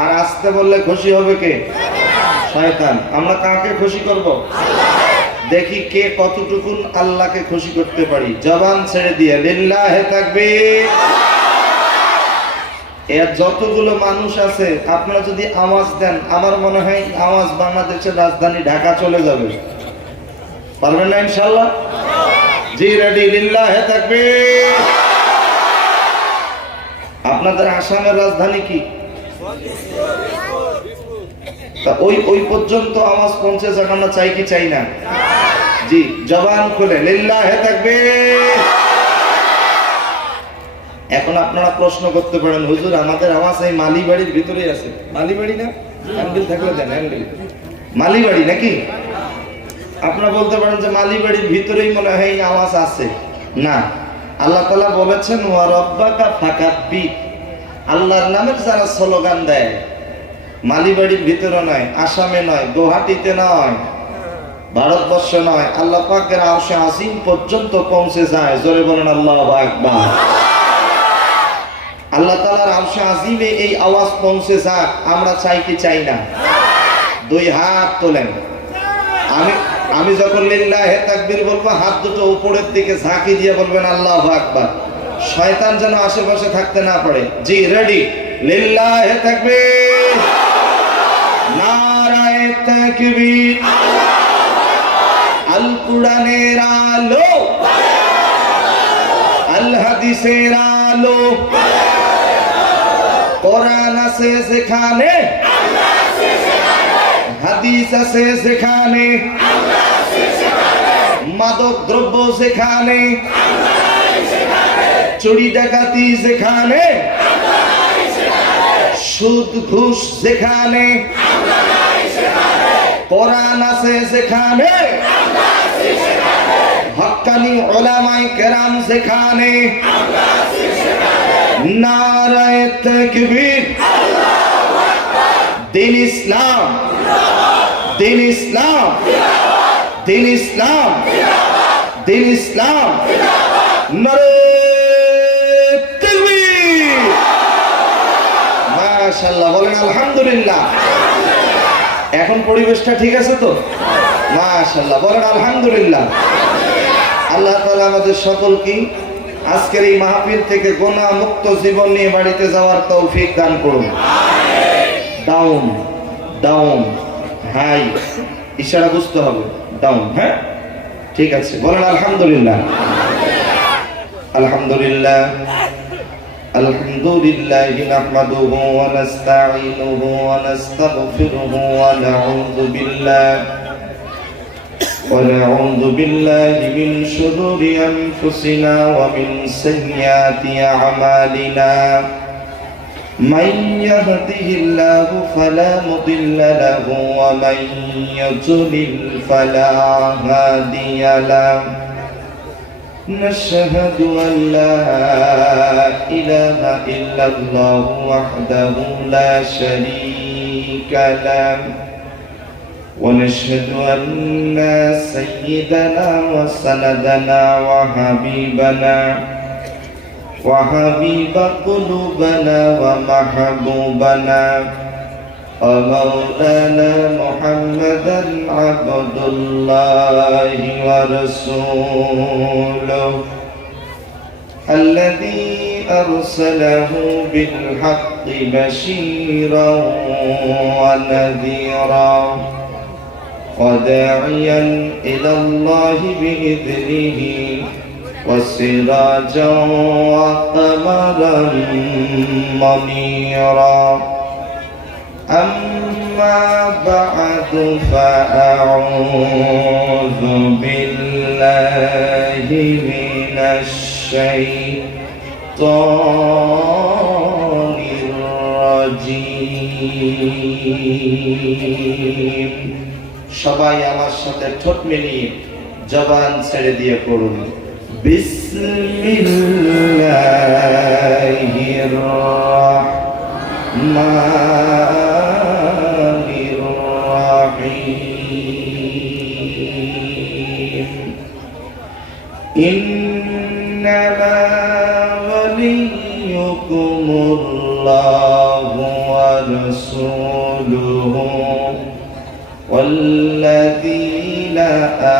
আর আসতে বললে খুশি হবে কে? শয়তান। আমরা কাকে খুশি করব? দেখি কে কতটুকুন আল্লাহকে খুশি করতে পারি। জবান ছেড়ে দিয়ে লিল্লাহে তাকবীর। এর যতগুলো মানুষ আছে আপনারা যদি আওয়াজ দেন, আমার মনে হয় আওয়াজ বাংলাদেশের রাজধানী ঢাকা চলে যাবে। পারবেন না ইনশাআল্লাহ? জি রেডি, লিল্লাহে তাকবীর। আপনাদের আসামের রাজধানী কি? ওই পর্যন্ত আওয়াজ পৌঁছে যাক, আমরা চাই কি চাই না? জি, জবান খুলে লিল্লাহে তাকবীর। এখন আপনারা প্রশ্ন করতে পারেন, হুজুর আমাদের আওয়াজ এই মালিবাড়ির ভিতরেই আছে। মালিবাড়ি না? হ্যান্ডেল থাকলে দেন, হ্যান্ডেল। মালিবাড়ি নাকি? আপনারা বলতে পারেন যে মালিবাড়ির ভিতরেই মনে হয় এই আওয়াজ আছে। না, আল্লাহ তাআলা বলেছেন ওয়া রাব্বাকা ফাকাব্বির। আল্লাহর নামের যারা স্লোগান দেয়, মালিবাড়ির ভিতরে নয়, আসামে নয়, গুয়াহাটিতে নয়, ভারতবর্ষে নয়, আল্লাহ পাকের আরশে আজিম পর্যন্ত পৌঁছে যায়। জোরে বলেন আল্লাহু আকবার। আল্লাহ তাআলার আরশে আজিমে এই আওয়াজ পৌঁছে যাক, আমরা চাই কি চাই না? দুই হাত তোলেন। আমি যখন লিল্লাহে তাকবীর বলবো, হাত দুটো উপরের দিকে ঝাঁকি দিয়ে বলবেন আল্লাহু আকবার। শয়তান যেন আশেপাশে থাকতে না পারে। জি রেডি, লিল্লাহে তাকবীর। নারায়ে তাকবীর। আল কুরআনের আলো, আল হাদিসের আলো। কোরআন আছে যেখানে, হাদিস আছে যেখানে, মাদক দ্রব্য যেখানে, চুরি ডাকাতি যেখানে, সুদ ঘুষ যেখানে, কোরআন আছে যেখানে, হক্কানি উলামায়ে কেরাম যেখানে। নারায়ে তাকবীর। দিন ইসলাম, দিন ইসলাম, দিন ইসলাম, দিন ইসলাম। নারায়ে তাকবীর। মাশাআল্লাহ, বলেন আলহামদুলিল্লাহ। এখন পরিবেশটা ঠিক আছে তো? মাশাআল্লাহ, বলেন আলহামদুলিল্লাহ। আল্লাহ তাআলা আমাদের সকলকে আজকের এই মাহফিল থেকে গুনাহ মুক্ত জীবন নিয়ে বাড়িতে যাওয়ার তৌফিক দান করুন। ডাউন ডাউন, হাই ইশারা বুঝতে হবে। ডাউন, হ্যাঁ ঠিক আছে, বলেন আলহামদুলিল্লাহ। আলহামদুলিল্লাহ আলহামদুলিল্লাহি নাহমাদুহু ওয়া নাস্তাঈনুহু ওয়া নাস্তাগফিরুহু ওয়া নাউযু বিল্লাহি মিন শুরুরি আনফুসিনা ওয়া মিন সাইয়্যাতি আ'মালিনা। মান ইয়াহদিহিল্লাহু ফালা মুদিল্লা লাহু ওয়া মান ইউদ্লিল ফালা হাদিয়া লাহু। নাশহাদু আন লা ইলাহা ইল্লাল্লাহু ওয়াহদাহু লা শারীকা লাহু ওয়া নাশহাদু আন্না সাইয়্যিদানা ওয়া সানাদানা ওয়া হাবিবানা وحبيب قلوبنا ومحبوبنا ومولانا محمدا عبد الله ورسوله الذي أرسله بالحق بشيرا ونذيرا وداعيا إلى الله بإذنه وسراجا وقمرا منيرا. أما بعد فأعوذ بالله من الشيطان الرجيم. সবাই আমার সাথে ঠোঁট মিলিয়ে জবান ছেড়ে দিয়ে পড়ুন বিসমিল্লাহির রাহমানির রাহিম। ইন্নামা ওয়ালিয়্যুকুমুল্লাহ ورسوله والذين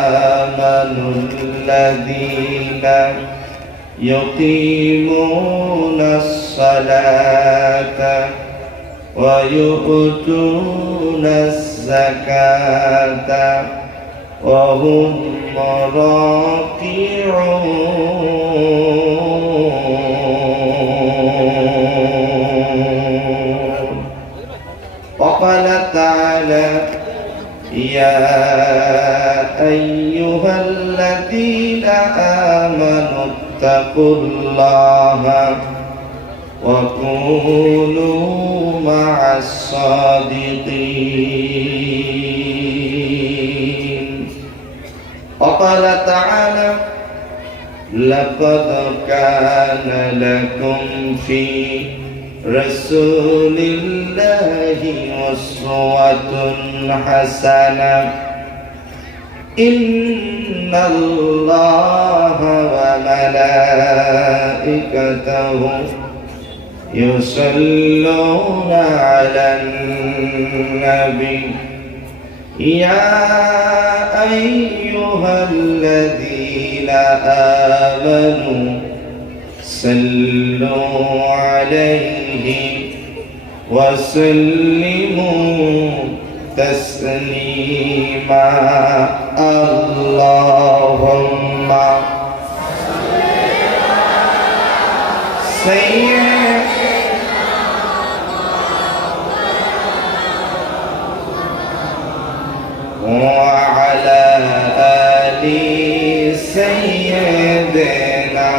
آمنوا الذين يقيمون الصلاة ويؤتون الزكاة وهم راكعون. وقال تعالى: يا أيها الذين آمنوا اتقوا الله وكونوا مع الصادقين. وقال تعالى: لقد كان لكم في رسول الله أسوة حسنة إن الله وملائكته يصلون على النبي يا أيها الذين آمنوا صلوا عليه وسلموا تسليما. اللهم سيدنا وعلى آل سيدنا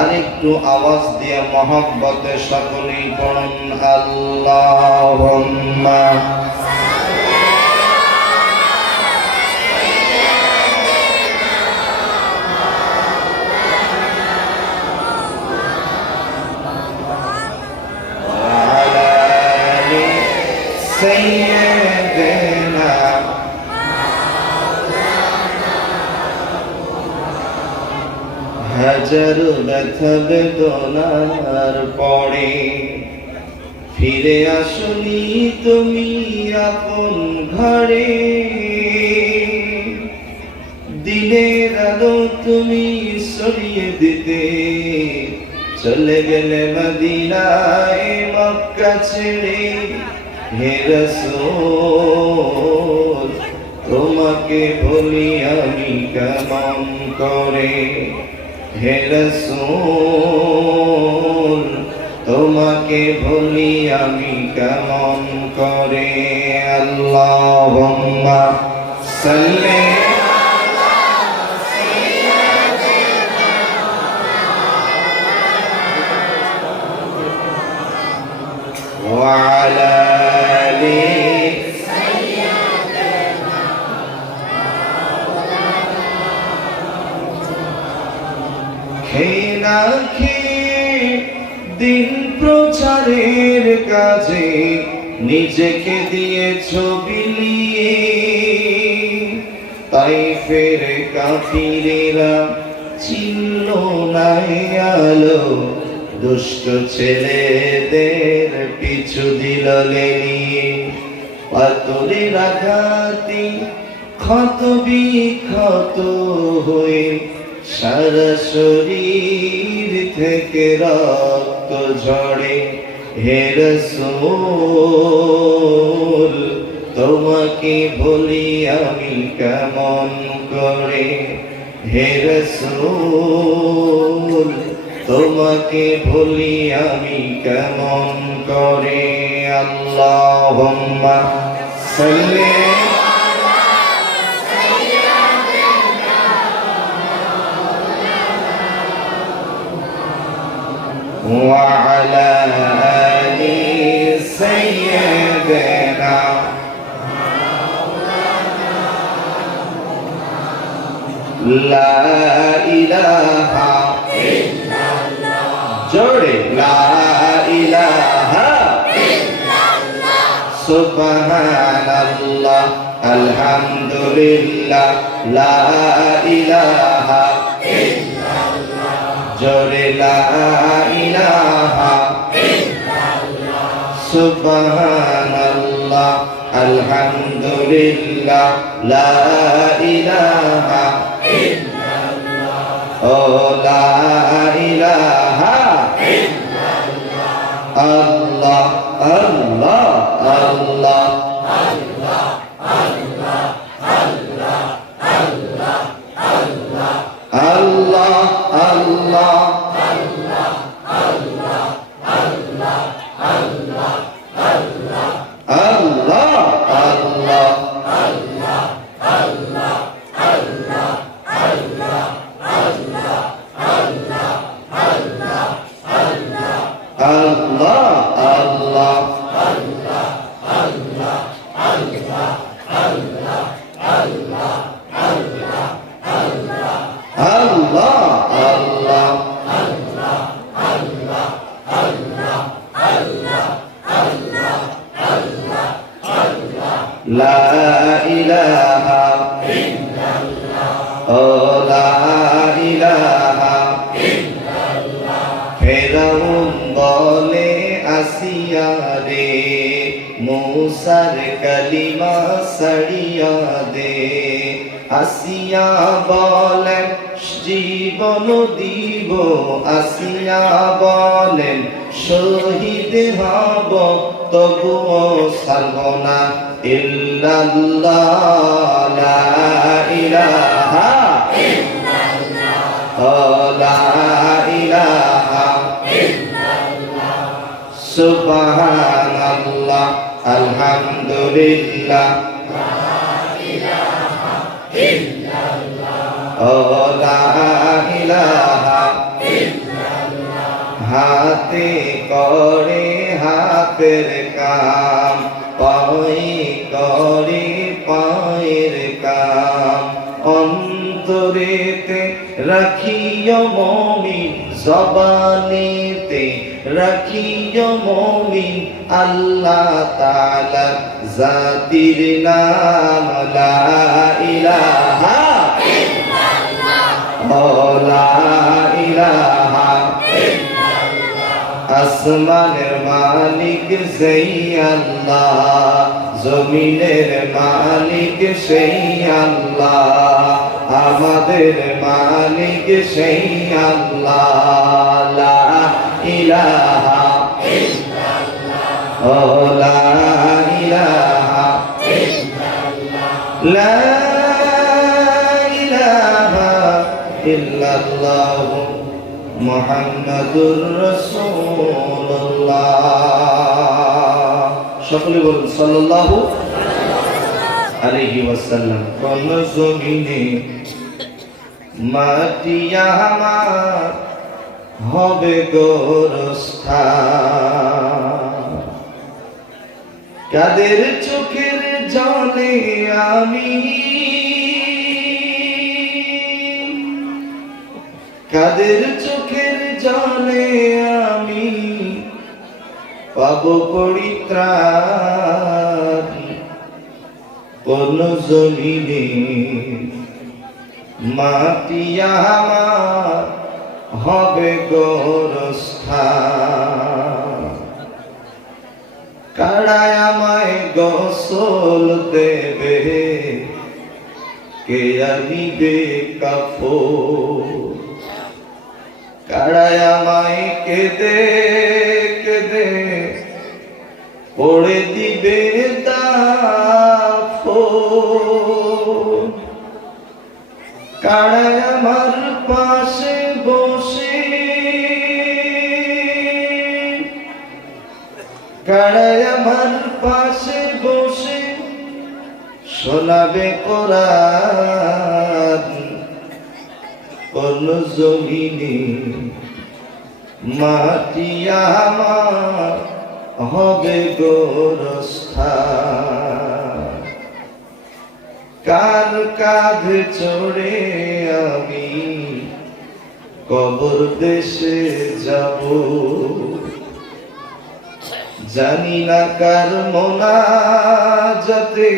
আরেকটু আওয়াজ দিয়ে মহব্বতে সকলেই পড়ুন আল্লাহুম্মা وعلى آل سيدنا হাজার ব্যথা বেদনার পরে ফিরে আসনি তুমি আপন ঘরে, দিনের আলো তুমি সরিয়ে দিতে চলে গেলে মদিনায় মক্কা ছেড়ে। হে রাসূল তোমাকে ভুলি আমি কেমন করে, হে রাসূল তোমাকে ভুলি আমি কেমন করে। আল্লাহুম্মা সাল্লি ওয়া আলা আলি খেনা খেয়ে দিন প্রচারের কাজে নিজেকে দিয়েছ বিলিয়ে, তাই ফের কাফিরেরা চিনল না আলো, দুষ্ট ছেলেদের পিছু দিল লেলিয়ে। পাথরের আঘাতে ক্ষত বিক্ষত হয়ে সারা শরীর থেকে রক্ত ঝরে। হে রাসূল তোমাকে ভুলি আমি কেমন করে, হে রাসূল তোমাকে ভুলি আমি কেমন করে। আল্লাহুম্মা সাল্লি وعلى آل سيدنا لا إله إلا الله جوڑے لا إله إلا الله سبحان الله الحمد لله لا إله إلا الله জোরে লা ইলাহা সুবহানাল্লাহ আলহামদুলিল্লাহ লা ইলাহা ও লা ইলাহা আল্লাহ আল্লাহ আল্লাহ আল্লাহ আল্লাহ লা ইলাহা ও লা ইলাহা ফেরাউন বলে আসিয়া রে মুসার কালিমা সাড়িয়া দে আসিয়া বলেন জীবন দিব আসিয়া বলেন শহীদ হব তবুও ছাড়ব না ইল্লাল্লাহ লা ইলাহা লা ইলাহা সুবহানাল্লাহ আলহামদুলিল্লাহ লা ইলাহা হাতে করে হাতের কাম পায়ে করে পায়ের কাম অন্তরেতে রাখিও মুমিন জবানেতে রাখিও মুমিন আল্লাহ তাআলা জাতির নাম লা ইলাহা লা ইলাহা আসমানের মালিক সেই আল্লাহ জমিনের মালিক সেই আল্লাহ আমাদের মালিক সেই আল্লাহ লা ইলাহা লা ইলাহা লা ইলাহা ইল্লাল্লাহ মুহাম্মাদুর রাসূলুল্লাহ সকলে বলুন সাল্লাল্লাহু আলাইহি ওয়াসাল্লাম কোন জমিনে মাটি আমার হবে গোরস্থান কাদের চোখের জলে আমি কাদের চোখের জলে আমি পাব পরিত্রাণ কোন জমিনে মাটি আমার হবে গোরস্থান কারায় আমায় গোসল দেবে কে আনিবে কাফন কারায় আমায় কেঁদে কেঁদে পড়ে দিবে দাফন কারায় আমার পাশে বসে কারায় আমার পাশে বসে শোনাবে কোরআন কোন জমিনে মাটি আমার হবে গোরস্থান কার কাঁধে চড়ে আমি কবর দেশে যাব জানি না কার মোনাজাতে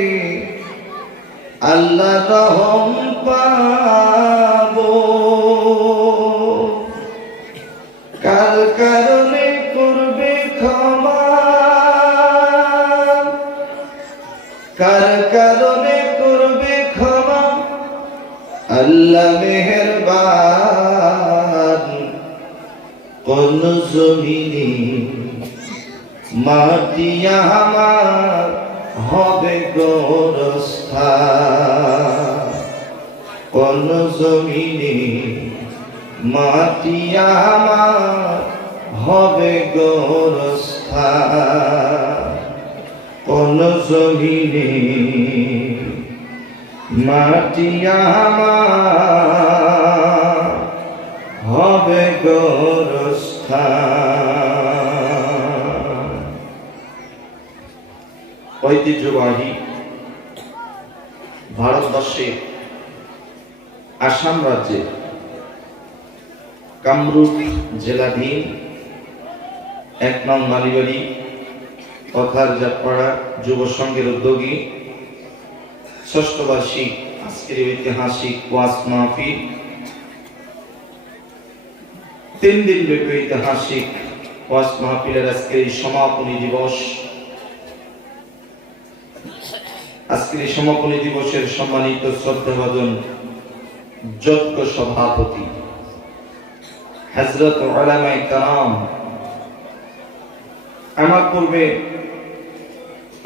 আল্লাহ রহম পাবো আল্লাহ মেহেরবান কোন জমিনে মাটি আমার হবে গোরস্থান, কোন জমিনে মাটি আমার হবে গোরস্থান, কোন জমিনে মাটি আমার হবে গোরস্থান। ঐতিহ্যবাহী ভারতবর্ষের আসাম রাজ্যে কামরূপ জেলাধীন ১ নং মালিবাড়ি কথার জাতপাড়া যুব সংঘের উদ্যোগী ষষ্ঠ বার্ষিক আজকের ঐতিহাসিক ওয়াজ মাহফিল, ৩ দিন ব্যাপী ঐতিহাসিক ওয়াজ মাহফিলের আজকের এই সমাপনী দিবস। আজকের এই সমাপনী দিবসের সম্মানিত শ্রদ্ধাভাজন যোগ্য সভাপতি হযরত উলামায়ে কেরাম, আমার পূর্বে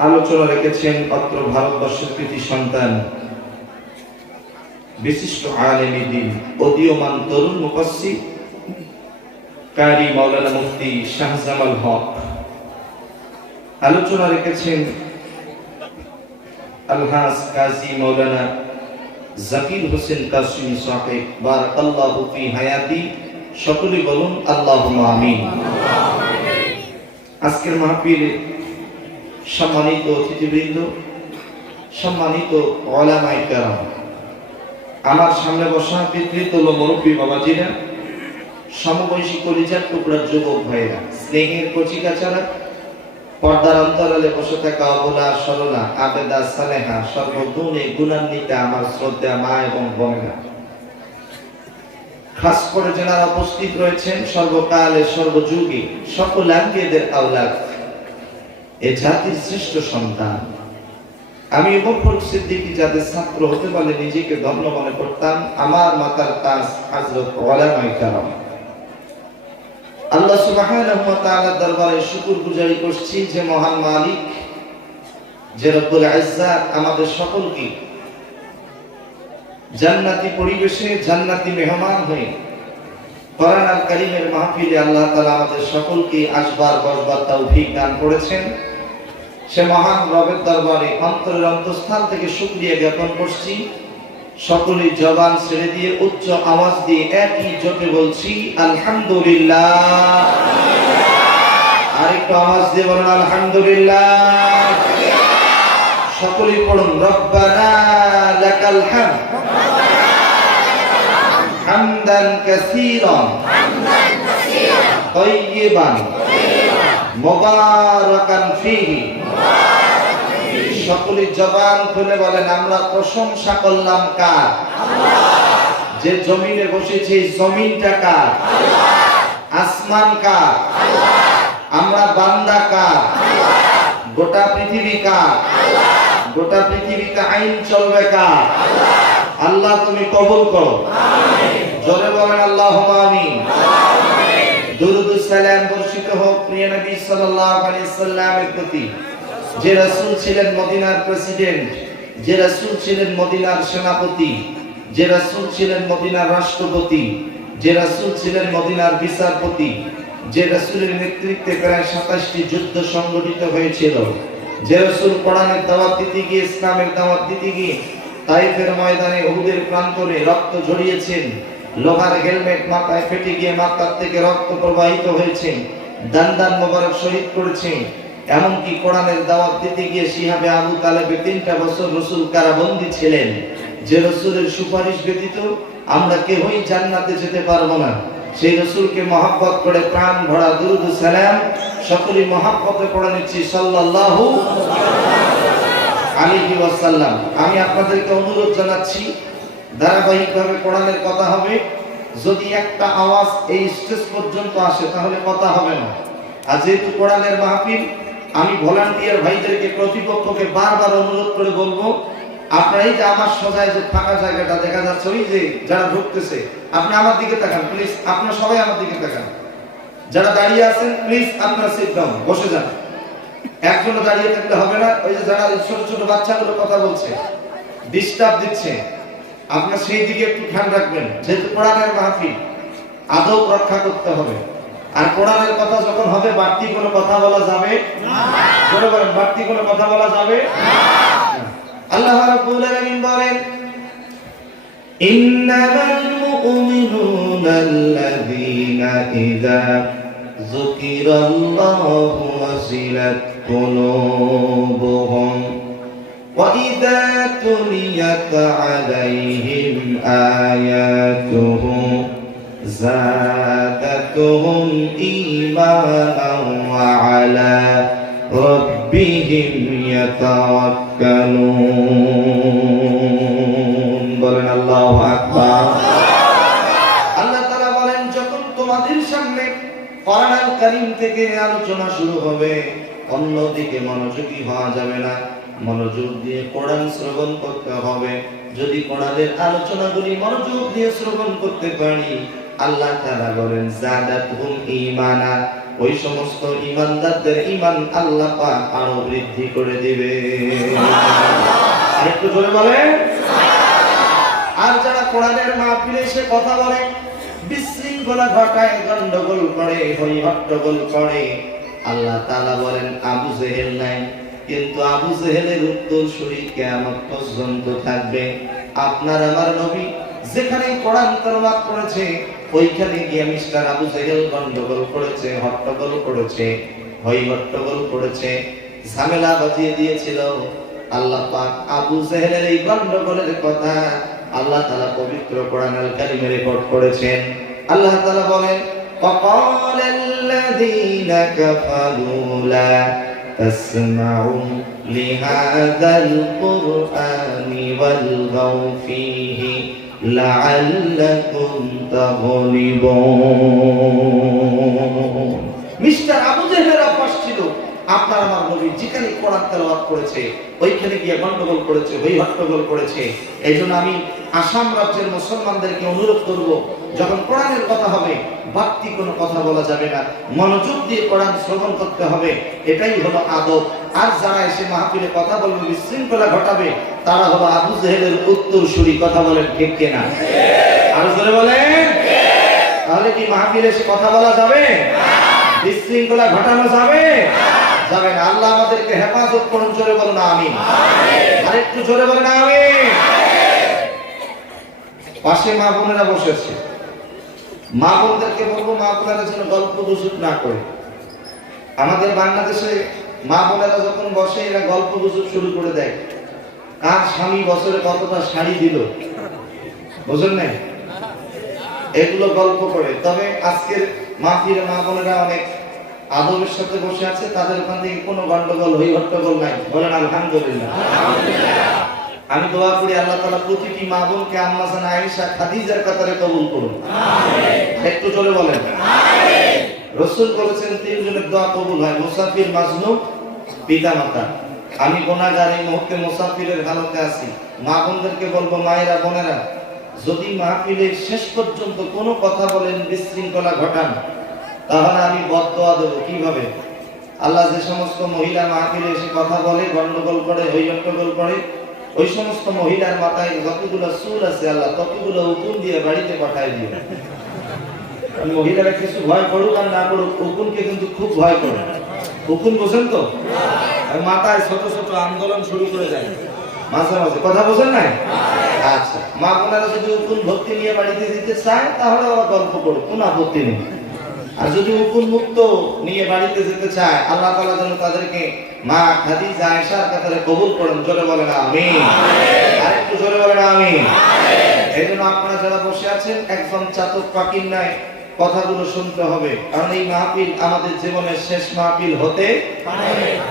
আলোচনা রেখেছেন অত্র ভারতবর্ষের কৃতি সন্তান বিশিষ্ট আলেমে দ্বীন উদীয়মান তরুণ মুফাসসির কারি মাওলানা মুফতি শাহজামাল হক। আলোচনা রেখেছেন আলহাজ কাজী মাওলানা জাকির হোসেন কাসিমি সাহেব, বারাকাল্লাহু ফি হায়াতি। সকলে বলুন আল্লাহুম্মা আমিন। আজকের মাহফিলে সম্মানিত অতিথিবৃন্দ, সম্মানিত উলামায়ে কেরাম, আমার সামনে বসা পিতৃতুল্য মুরব্বী বাবাজিরা, সমবয়সী কলিজার টুকরার যুবক ভাইরা, স্নেহের কচিকাচারা, পর্দার অন্তরালে বসে থাকা অবলা সরলা আবেদা সালেহা, সর্বগুণে গুণান্বিতা আমার শ্রদ্ধা মা এবং বোনেরা, খাস করে যারা উপস্থিত রয়েছেন সর্বকালে সর্বযুগে সকল আম্বিয়াদের আওলাদ, এ জাতির শ্রেষ্ঠ সন্তান। আমি মুফতি সিদ্দিকী যাদের ছাত্র হতে পারলে নিজেকে ধন্য মনে করতাম, আমার মাতার তাজ হযরত উলামায়ে কেরাম। আল্লাহ সুবহানাহু ওয়া তাআলার দরবারে শুকরগুজারি করছি যে মহান মালিক, যে রব্বুল ইজ্জাত আমাদের সকলকে জান্নাতি পরিবেশে জান্নাতি মেহমান হয়ে কোরআন আল কারীমের মাহফিলে আল্লাহ তাআলা আমাদের সকলকে আসবার বসবার তৌফিক দান করেছেন। সে মহান রবের দরবারে অন্তরের অন্তঃস্থান থেকে শুকরিয়া জ্ঞাপন করছি। সকলেই জবান ছেড়ে দিয়ে উচ্চ আওয়াজ দিয়ে একই জোরে বলছি আলহামদুলিল্লাহ। আরেকটু আওয়াজ দিয়ে বলুন আলহামদুলিল্লাহ। সকলেই পড়ুন রব্বানা লাকাল হামদ হামদান কাসীরান তাইয়িবান মুবারাকান ফীহি। সকলেই জবান খুলে বলেন আমরা প্রশংসা করলাম কার? যে জমিনে বসেছে জমিনটা কার? আসমান কার? আমরা বান্দা কার? গোটা পৃথিবী কার? গোটা পৃথিবীতে আইন চলবে কার? আল্লাহ তুমি কবুল করো। জোরে বলেন আল্লাহুম্মা আমিন। দুরূদ ও সালাম বর্ষিত হোক প্রিয় নবী সাল্লাল্লাহু আলাইহি সাল্লামের প্রতি, যে রাসূল ছিলেন মদিনার প্রেসিডেন্ট, যে রাসূল ছিলেন মদিনার সেনাপতি, যে রাসূল ছিলেন মদিনার রাষ্ট্রপতি, যে রাসূল ছিলেন মদিনার বিচারপতি, যে রাসূলের নেতৃত্বে প্রায় 27টি যুদ্ধ সংগঠিত হয়েছিল, যে রাসূল কোরআনের দাওয়াত দিতে গিয়ে ইসলামের দাওয়াত দিতে গিয়ে তাইফের ময়দানে উহুদের প্রান্তরে রক্ত ঝরিয়েছেন, লোহার হেলমেট মাথায় ফেটে গিয়ে মাথার থেকে রক্ত প্রবাহিত হয়েছে, দান্দান মোবারক শহীদ করেছেন, এমনকি কোরআনের দাওয়াত দিতে গিয়ে শিহাবে আবু তালেবে 3টা বছর রাসূল কারাবন্দী ছিলেন। যে রাসূলের সুপারিশ ব্যতীত আমরা কেউই জান্নাতে যেতে পারবো না, সেই রাসূলকে মহব্বত করে প্রাণ ভরা দুরূদ ও সালাম সকলেই মহব্বতে পড়ে নিচ্ছি সাল্লাল্লাহু আলাইহি ওয়াসাল্লাম। আমি আপনাদেরকে অনুরোধ জানাচ্ছি, ধারাবাহিকভাবে কোরআনের কথা হবে। যদি একটা আওয়াজ এই স্টেজ পর্যন্ত আসে তাহলে কথা হবে না। আর যেহেতু কোরআনের মাহফিল, আমি ভলান্টিয়ার ভাইদেরকে, কর্তৃপক্ষকে বারবার অনুরোধ করে বলবো, আপনার এই যে আমার সোজায় যে ফাঁকা জায়গাটা দেখা যাচ্ছে, ওই যে যারা ঢুকতেছে, আপনি আমার দিকে তাকান প্লিজ, আপনারা সবাই আমার দিকে তাকান। যারা দাঁড়িয়ে আছেন প্লিজ আপনারা সিট ডাউন, বসে যান। একজনও দাঁড়িয়ে থাকলে হবে না। ওই যে যারা ছোট ছোট বাচ্চাগুলো কথা বলছে, ডিস্টার্ব দিচ্ছে, আপনার সেই দিকে একটু খেয়াল রাখবেন। যেহেতু কোরআনের মাহফিল, আদব রক্ষা করতে হবে। আর কোরআনের কথা যখন হবে, বাড়তি কোনো কথা বলা যাবে না। বলে বলেন, বাড়তি কোনো কথা বলা যাবে না। আল্লাহ রাব্বুল আলামিন বলেন, ইন্নামাল মুমিনুনা আল্লাযীনা ইযা যুকিরাল্লাহু ওয়াজিলাত কুলুবুহুম ওয়া ইযা তুলিয়াত আলাইহিম আয়াতুহু زادتهم إيمانا وعلى ربهم يتوكلون বলেন আল্লাহু আকবার। আল্লাহ তাআলা বলেন, যখন তোমাদের সামনে কোরআনুল কারীম থেকে আলোচনা শুরু হবে, অন্যদিকে মনোযোগী হওয়া যাবে না, মনোযোগ দিয়ে কোরআন শ্রবণ করতে হবে। যদি কোরআনের আলোচনাগুলি মনোযোগ দিয়ে শ্রবণ করতে পারি, আল্লাহ তাআলা বলেন জাদাতুহুম ঈমানা, ওই সমস্ত ঈমানদারদের ঈমান আল্লাহ পাক আরো বৃদ্ধি করে দিবে। আরেকটু জোরে বলেন। আর যারা কোরআনের মাহফিলে এসে কথা বলে, বিশৃঙ্খলা ঘটায়, গন্ডগোল করে, হই হট্টগোল করে, আল্লাহ তাআলা বলেন আবু জেহেল নাই, কিন্তু আবু জেহেলের উত্তরসূরি কিয়ামত পর্যন্ত থাকবে। আপনার আমার নবী যেখানে কোরআন তেলাওয়াত করেছে, ওইখানে গিয়ে মিস্টার আবু জেহেল গন্ডগোল করেছে, হট্টগোল করেছে, হই হট্টগোল করেছে, ঝামেলা বাজিয়ে দিয়েছিল। আল্লাহ পাক আবু জেহেলের এই গন্ডগোলের কথা আল্লাহ তাআলা পবিত্র কোরআনুল কারীমে রেকর্ড করেছেন। আল্লাহ তাআলা বলেন, وقال الذين كفروا لا تسمعوا لهذا القرآن والغوا فيه لعلكم تغلبون। মিস্টার আবু জেহেলের অভ্যাস ছিল আপনার আমার নবী যেখানে কোরআন তেলাওয়াত করেছে, ওইখানে গিয়ে গন্ডগোল করেছে, হই হট্টগোল করেছে। এইজন্য আমি আসাম রাজ্যের মুসলমানদেরকে অনুরোধ করব, যখন কোরআনের কথা হবে, বাড়তি কোনো কথা বলা যাবে না, মনোযোগ দিয়ে কোরআন শ্রবণ করতে হবে। এটাই হলো আদব। আর যারা এসে মাহফিলে কথা বলবে, বিশৃঙ্খলা ঘটাবে, তারা হলো আবু জেহেলের উত্তরসূরি। কথা বলেন ঠিক কিনা? আর জোরে বলেন। তাহলে কি মাহফিলে এসে কথা বলা যাবে? বিশৃঙ্খলা ঘটানো যাবে? যাবে না। আল্লাহ আমাদেরকে হেফাজত করুন। জোরে বলুন আমিন। আরেকটু জোরে বলেন আমিন। পাশে মা বোনেরা বসেছে, মা বোনদেরকে বলবো, মা বোনেরা যেন গল্প গুজব না করে। আমাদের বাংলাদেশে মা বোনেরা যখন বসে, এরা গল্প গুজব শুরু করে দেয়। কার স্বামী বছরে কতটা শাড়ি দিল, বুঝলেন না? এগুলো গল্প করে। তবে আজকের মাহফিলে মা বোনেরা অনেক আদবের সাথে বসে আছে, তাদের ওখান থেকে কোনো গন্ডগোল, হই হট্টগোল নাই। বলেন আলহামদুলিল্লাহ। আমি দোয়া করি আল্লাহ তাআলা প্রতিটি মা বোনকে আম্মা জান আয়েশা, খাদিজার কাতারে কবুল করুন। আমিন। একটু জোরে বলেন আমিন। রাসূল বলেছেন তিনজনের দোয়া কবুল হয়, মুসাফির, মাজলুম, পিতামাতা। আমি গুনাহগার, এই মুহূর্তে মুসাফিরের হালতে আছি। মা বোনদেরকে বলবো, মায়েরা বোনেরা, যদি মাহফিলের শেষ পর্যন্ত কোনো কথা বলেন, বিশৃঙ্খলা ঘটান, তাহলে আমি বদদোয়া দেব। কিভাবে? আল্লাহ যে সমস্ত মহিলা মাহফিলে এসে কথা বলে, গন্ডগোল করে, হই হট্টগোল করে, ওই সমস্ত মহিলার মাথায় যতগুলো চুল আছে, আল্লাহ ততগুলো উকুন দিয়ে বাড়িতে পাঠায় দিও। মহিলারা কিছু ভয় করুক আর না করুক, উকুনকে কিন্তু খুব ভয় করে। উকুন বোঝেন তো? মাথায় ছোট ছোট আন্দোলন শুরু করে দেয় মাঝে মাঝে। কথা বোঝেন নাই? আচ্ছা, মা বোনেরা যদি উকুন ভর্তি নিয়ে বাড়িতে দিতে চায়, তাহলে ওরা গল্প করুক, কোনো আপত্তি নেই। আর যদি উকুন মুক্ত নিয়ে বাড়িতে যেতে চায়, আল্লাহ তাআলা যেন তাদেরকে মা খাদিজা আয়েশার কাতারে কবুল করেন। জোরে বলেন আমিন। আরেকটু জোরে বলেন আমিন। এইজন্য আপনারা যারা বসে আছেন, একজন চাতক পাখির ন্যায় কথাগুলো শুনতে হবে, কারণ এই মাহফিল আমাদের জীবনের শেষ মাহফিল হতে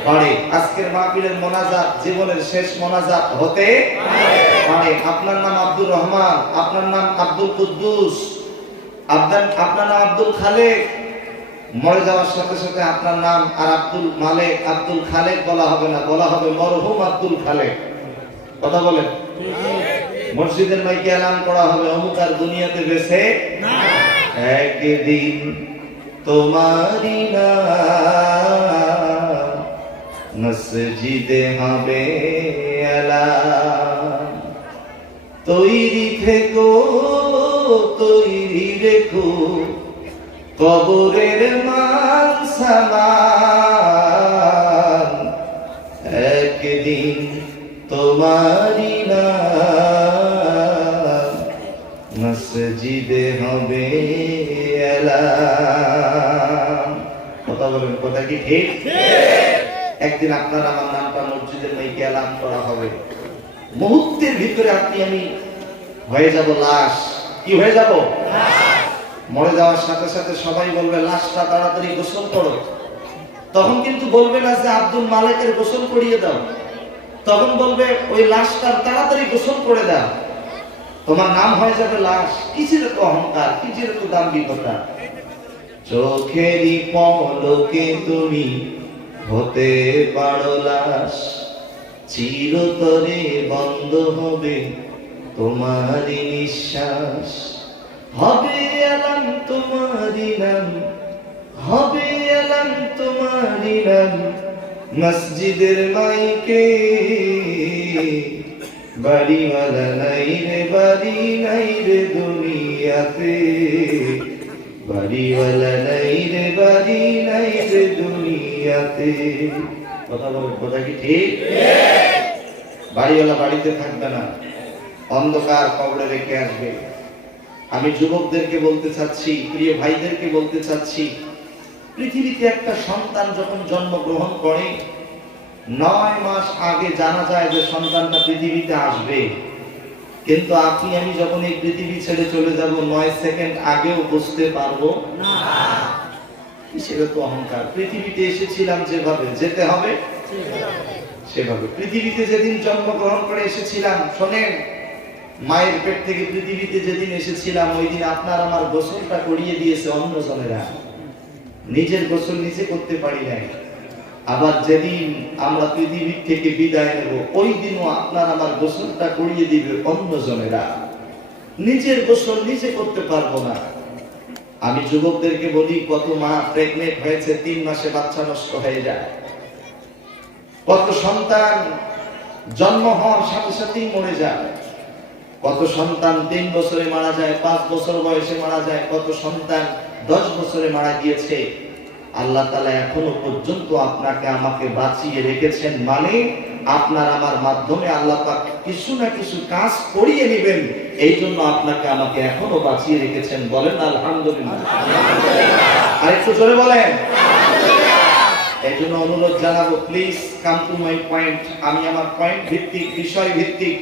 পারে। আজকের মাহফিলের মোনাজাত জীবনের শেষ মোনাজাত হতে পারে। আপনার নাম আব্দুর রহমান, আপনার নাম আব্দুল কুদ্দুস, আপনার নাম আব্দুল খালেক, মরে যাওয়ার সাথে সাথে আপনার নাম আর আব্দুল মালেক, আব্দুল খালেক বলা হবে না, বলা হবে মরহুম আব্দুল খালেক। কথা বলেন। মসজিদের মাইকে এলান করা হবে অমুক আর দুনিয়াতে বেঁচে না, একদিন তোমারি নাম মসজিদে হবে এলান। তৈরি থেকো তৈরি রেখো কবরের মান সামান, একদিন তোমারি নাম মসজিদে হবে এলান। কথা বলেন, কথা কি ঠিক? একদিন আপনার আমার নামটা মসজিদের মাইকে এলান করা হবে। মুহূর্তের ভিতরে আপনি আমি হয়ে যাব লাশ। কি হয়ে যাব? মরে যাওয়ার সাথে সাথে সবাই বলবে লাশটা তাড়াতাড়ি গোসল করো। তখন কিন্তু বলবে না যে আব্দুল মালিকের গোসল করিয়ে দাও, তখন বলবে ওই লাশটার তাড়াতাড়ি গোসল করে দাও। তোমার নাম হয়ে যাবে লাশ। কিসের তো অহংকার, কিসের তো দাম্ভিকতা। চোখেরই পলকে তুমি হতে পারো লাশ, চিরতরে বন্ধ হবে তোমারি নিঃশ্বাস। হবে এলান তোমারি নাম, হবে এলান তোমারি নাম মসজিদের মাইকে। বাড়িওয়ালা নাই রে বাড়ি নাই রে দুনিয়াতে, বাড়িওয়ালা নাই রে বাড়ি নাই রে দুনিয়াতে। কথা বলেন, কথা কি ঠিক? বাড়িওয়ালা বাড়িতে থাকবে না, অন্ধকার কবরে রেখে আসবে। আমি যুবকদেরকে বলতে চাচ্ছি, প্রিয় ভাইদেরকে বলতে চাচ্ছি, পৃথিবীতে একটা সন্তান যখন জন্মগ্রহণ করে 9 মাস আগে জানা যায় যে সন্তানটা পৃথিবীতে আসবে, কিন্তু আপনি আমি যখন এই পৃথিবী ছেড়ে চলে যাব 9 সেকেন্ড আগেও বুঝতে পারবো না। সেটা তো অহংকার। পৃথিবীতে এসেছিলাম যেভাবে, যেতে হবে সেভাবে। পৃথিবীতে যেদিন জন্মগ্রহণ করে এসেছিলাম, শোনেন, মায়ের পেট থেকে পৃথিবীতে যেদিন এসেছিলাম ওই দিন আপনার আমার গোসলটা করিয়ে দিয়েছে অন্যজনেরা, নিজের গোসল নিজে করতে পারি নাই। আবার যেদিন আমরা পৃথিবী থেকে বিদায় নেব ওই দিনও আপনার আমার গোসলটা করিয়ে দিবে অন্যজনেরা, নিজের গোসল নিজে করতে পারবো না। আমি যুবকদেরকে বলি, কত মা প্রেগনেন্ট হয়েছে 3 মাসে বাচ্চা নষ্ট হয়ে যায়, কত সন্তান জন্ম হওয়ার সাথে সাথেই মরে যায়, কত সন্তান 3 বছরে মারা যায়, 5 বছর বয়সে মারা যায়, কত সন্তান 10 বছরে মারা গিয়েছে। আল্লাহ তাআলা এখনো পর্যন্ত আপনাকে আমাকে বাঁচিয়ে রেখেছেন, মানে আপনার আমার মাধ্যমে আল্লাহ পাক কিছু না কিছু কাজ করিয়ে নেবেন, এই জন্য আপনাকে আমাকে এখনো বাঁচিয়ে রেখেছেন। বলেন আলহামদুলিল্লাহ। আর একটু জোরে বলেন। এই জন্য অনুরোধ জানাবো, please come to my point. আমি আমার পয়েন্ট ভিত্তিক, বিষয় ভিত্তিক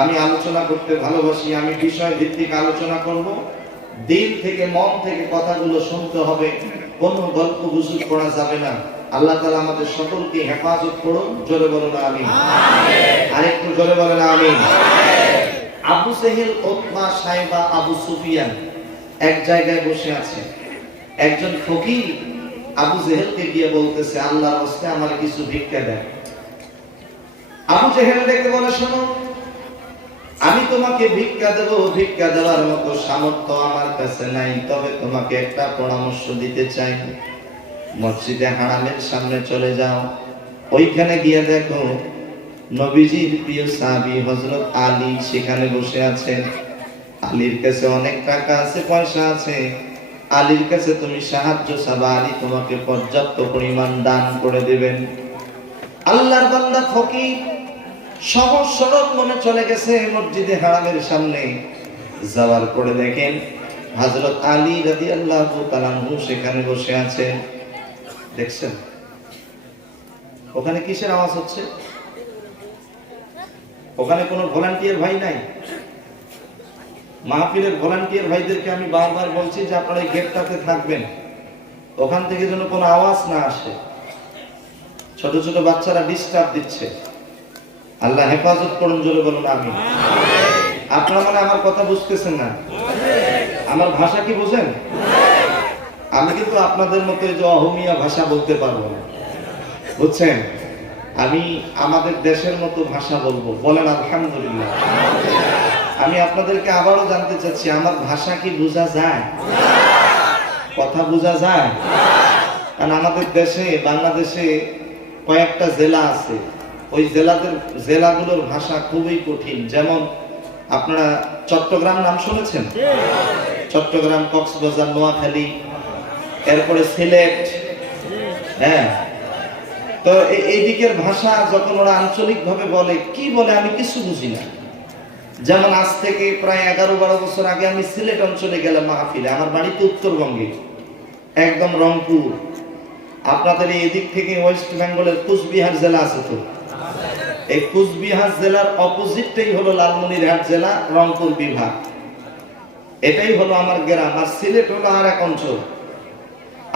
আমি আলোচনা করতে ভালোবাসি। আমি বিষয় ভিত্তিক আলোচনা করব, দিল থেকে মন থেকে কথাগুলো শুনতে হবে, কোনো গল্প গুজব করা যাবে না। আল্লাহ তাআলা আমাদের সকলকে হেফাজত করুন। জোরে বলুন আমিন। আরেকটু জোরে বলেন আমিন। আবু সেহেল, উতবা, সাইবা, আবু সুফিয়ান এক জায়গায় বসে আছে। একজন ফকির আবু জেহেলকে গিয়ে বলতেছে, আল্লাহর রাস্তায় আমার কিছু ভিক্ষা দেন। আবু জেহেল ডেকে বলে, শোনো, আমি তোমাকে ভিক্ষা দেব, ভিক্ষা দেওয়ার মতো সামর্থ্য আমার কাছে নাই, তবে তোমাকে একটা পরামর্শ দিতে চাই। মসজিদে হারামের সামনে চলে যাও, ওইখানে গিয়ে দেখো নবীজির প্রিয় সাহাবী হযরত আলী সেখানে বসে আছেন। আলীর কাছে অনেক টাকা আছে, পয়সা আছে। আলীর কাছে তুমি সাহায্য চাবা, আলী তোমাকে পর্যাপ্ত পরিমাণ দান করে দেবেন। আল্লাহর বান্দা ফকির সহজ সরল মনে চলে গেছে মসজিদে হারামের সামনে। যাওয়ার পরে দেখেন হযরত আলী রাদিয়াল্লাহু তাআলা আনহু সেখানে বসে আছেন। দেখছেন ওখানে কিসের আওয়াজ হচ্ছে? ওখানে কোনো ভলান্টিয়ার ভাই নাই? মাহফিলের ভলান্টিয়ার ভাইদেরকে আমি বারবার বলছি যে আপনারা এই গেটটাতে থাকবেন, ওখান থেকে যেন কোনো আওয়াজ না আসে। ছোট ছোট বাচ্চারা ডিস্টার্ব দিচ্ছে। আল্লাহ হেফাজত করুন। জোরে বলুন আমিন। আপনারা মানে আমার কথা বুঝতেছেন না? আমার ভাষা কি বুঝেন? আমি কিন্তু আপনাদের মতো যে অহমিয়া ভাষা বলতে পারবো না, বুঝছেন? আমি আমাদের দেশের মতো ভাষা বলবো, বলেন আলহামদুলিল্লাহ। আমি আপনাদেরকে আবারও জানতে চাচ্ছি, আমার ভাষা কি বোঝা যায়? কথা বোঝা যায়? কারণ আমাদের দেশে, বাংলাদেশে কয়েকটা জেলা আছে, ওই জেলাগুলোর ভাষা খুবই কঠিন। যেমন আপনারা চট্টগ্রাম নাম শুনেছেন? চট্টগ্রাম, কক্সবাজার, নোয়াখালী, এরপরে সিলেট, হ্যাঁ। তো এই দিকের ভাষা যখন ওরা আঞ্চলিক ভাবে বলে, কি বলে আমি কিছু বুঝি না। যেমন আজ থেকে প্রায় 11-12 বছর আগে আমি সিলেট অঞ্চলে গেলাম মাহফিলে। আমার বাড়ি তো উত্তরবঙ্গে, একদম রংপুর। আপনাদের এই দিক থেকে ওয়েস্ট বেঙ্গলের কুচবিহার জেলা আছে তো, এই কুচবিহার জেলার অপোজিটটাই হলো লালমনিরহাট জেলা, রংপুর বিভাগ। এটাই হলো আমার গ্রাম। আর সিলেট হলো আর এক অঞ্চল।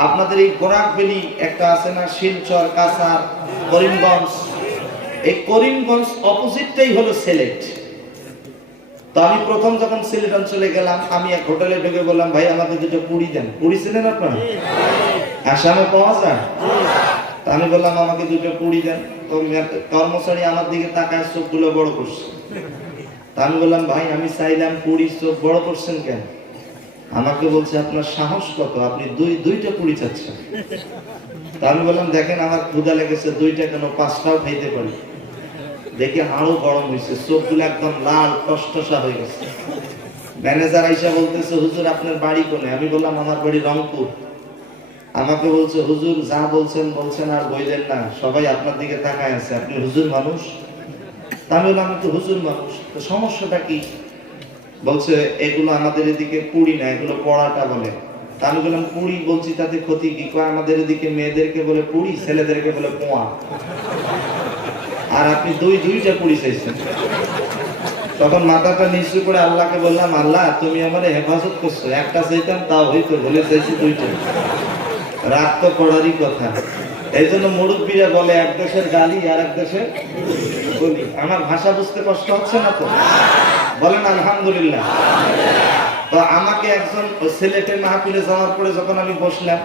আপনাদের এই গোরাকবেলি একটা আছে না, শিলচর, কাছাড়, করিমগঞ্জ, এই করিমগঞ্জ অপোজিটটাই হলো সিলেট। তো আমি প্রথম যখন সিলেট অঞ্চলে গেলাম, আমি এক হোটেলে ঢুকে বললাম, ভাই আমাকে দুটো পুরি দেন। পুরি ছিলেন আপনারা? আসামে পাওয়া যায়? তা আমি বললাম আমাকে দুটো পুরি দেন। তো কর্মচারী আমার দিকে তাকায়, চোখগুলো বড় করছে। তা আমি বললাম, ভাই আমি চাইলাম পুরি, চোখ বড় করছেন কেন? আমাকে বলছে, আপনার সাহস কত, আপনি দুইটা পুরি চাচ্ছেন? তা আমি বললাম, দেখেন আমার ক্ষুধা লেগেছে, দুইটা কেন 5টাও খাইতে পারি। দেখে আরো গরম হয়েছে, চোখগুলো একদম লাল টসটসা হয়ে গেছে। ম্যানেজার আইসা বলতেছে, হুজুর আপনার বাড়ি কোনে? আমি বললাম আমার বাড়ি রংপুর। আমাকে বলছে, হুজুর যা বলছেন বলছেন, আর বললেন না, সবাই আপনার দিকে তাকায় আছে, আপনি হুজুর মানুষ? তা আমি বললাম, আমি তো হুজুর মানুষ। তো সমস্যাটা কি? বলছে, এগুলো আমাদের এদিকে পুরি না, এগুলো পড়াটা বলে। তা আমি বললাম, পুরি বলছি তাতে ক্ষতি কি? কয় আমাদের এদিকে মেয়েদেরকে বলে পুরি, ছেলেদেরকে বলে পোয়া। আর আপনি দুইটা পুরি চাইছেন। তখন মাথাটা নিচু করে আল্লাহকে বললাম, আল্লাহ তুমি আমার হেফাজত করছো, একটা চাইতাম তাও হইতো, বলে চাইছি দুইটা। রাগ তো পড়ারই কথা। এই জন্য মুরব্বীরা বলে, এক দেশের গালি আর এক দেশের বলি। আমার ভাষা বুঝতে কষ্ট হচ্ছে না তো? বলেন আলহামদুলিল্লাহ। তো আমাকে একজন সিলেটের মাহফিলে যাওয়ার পরে যখন আমি বসলাম,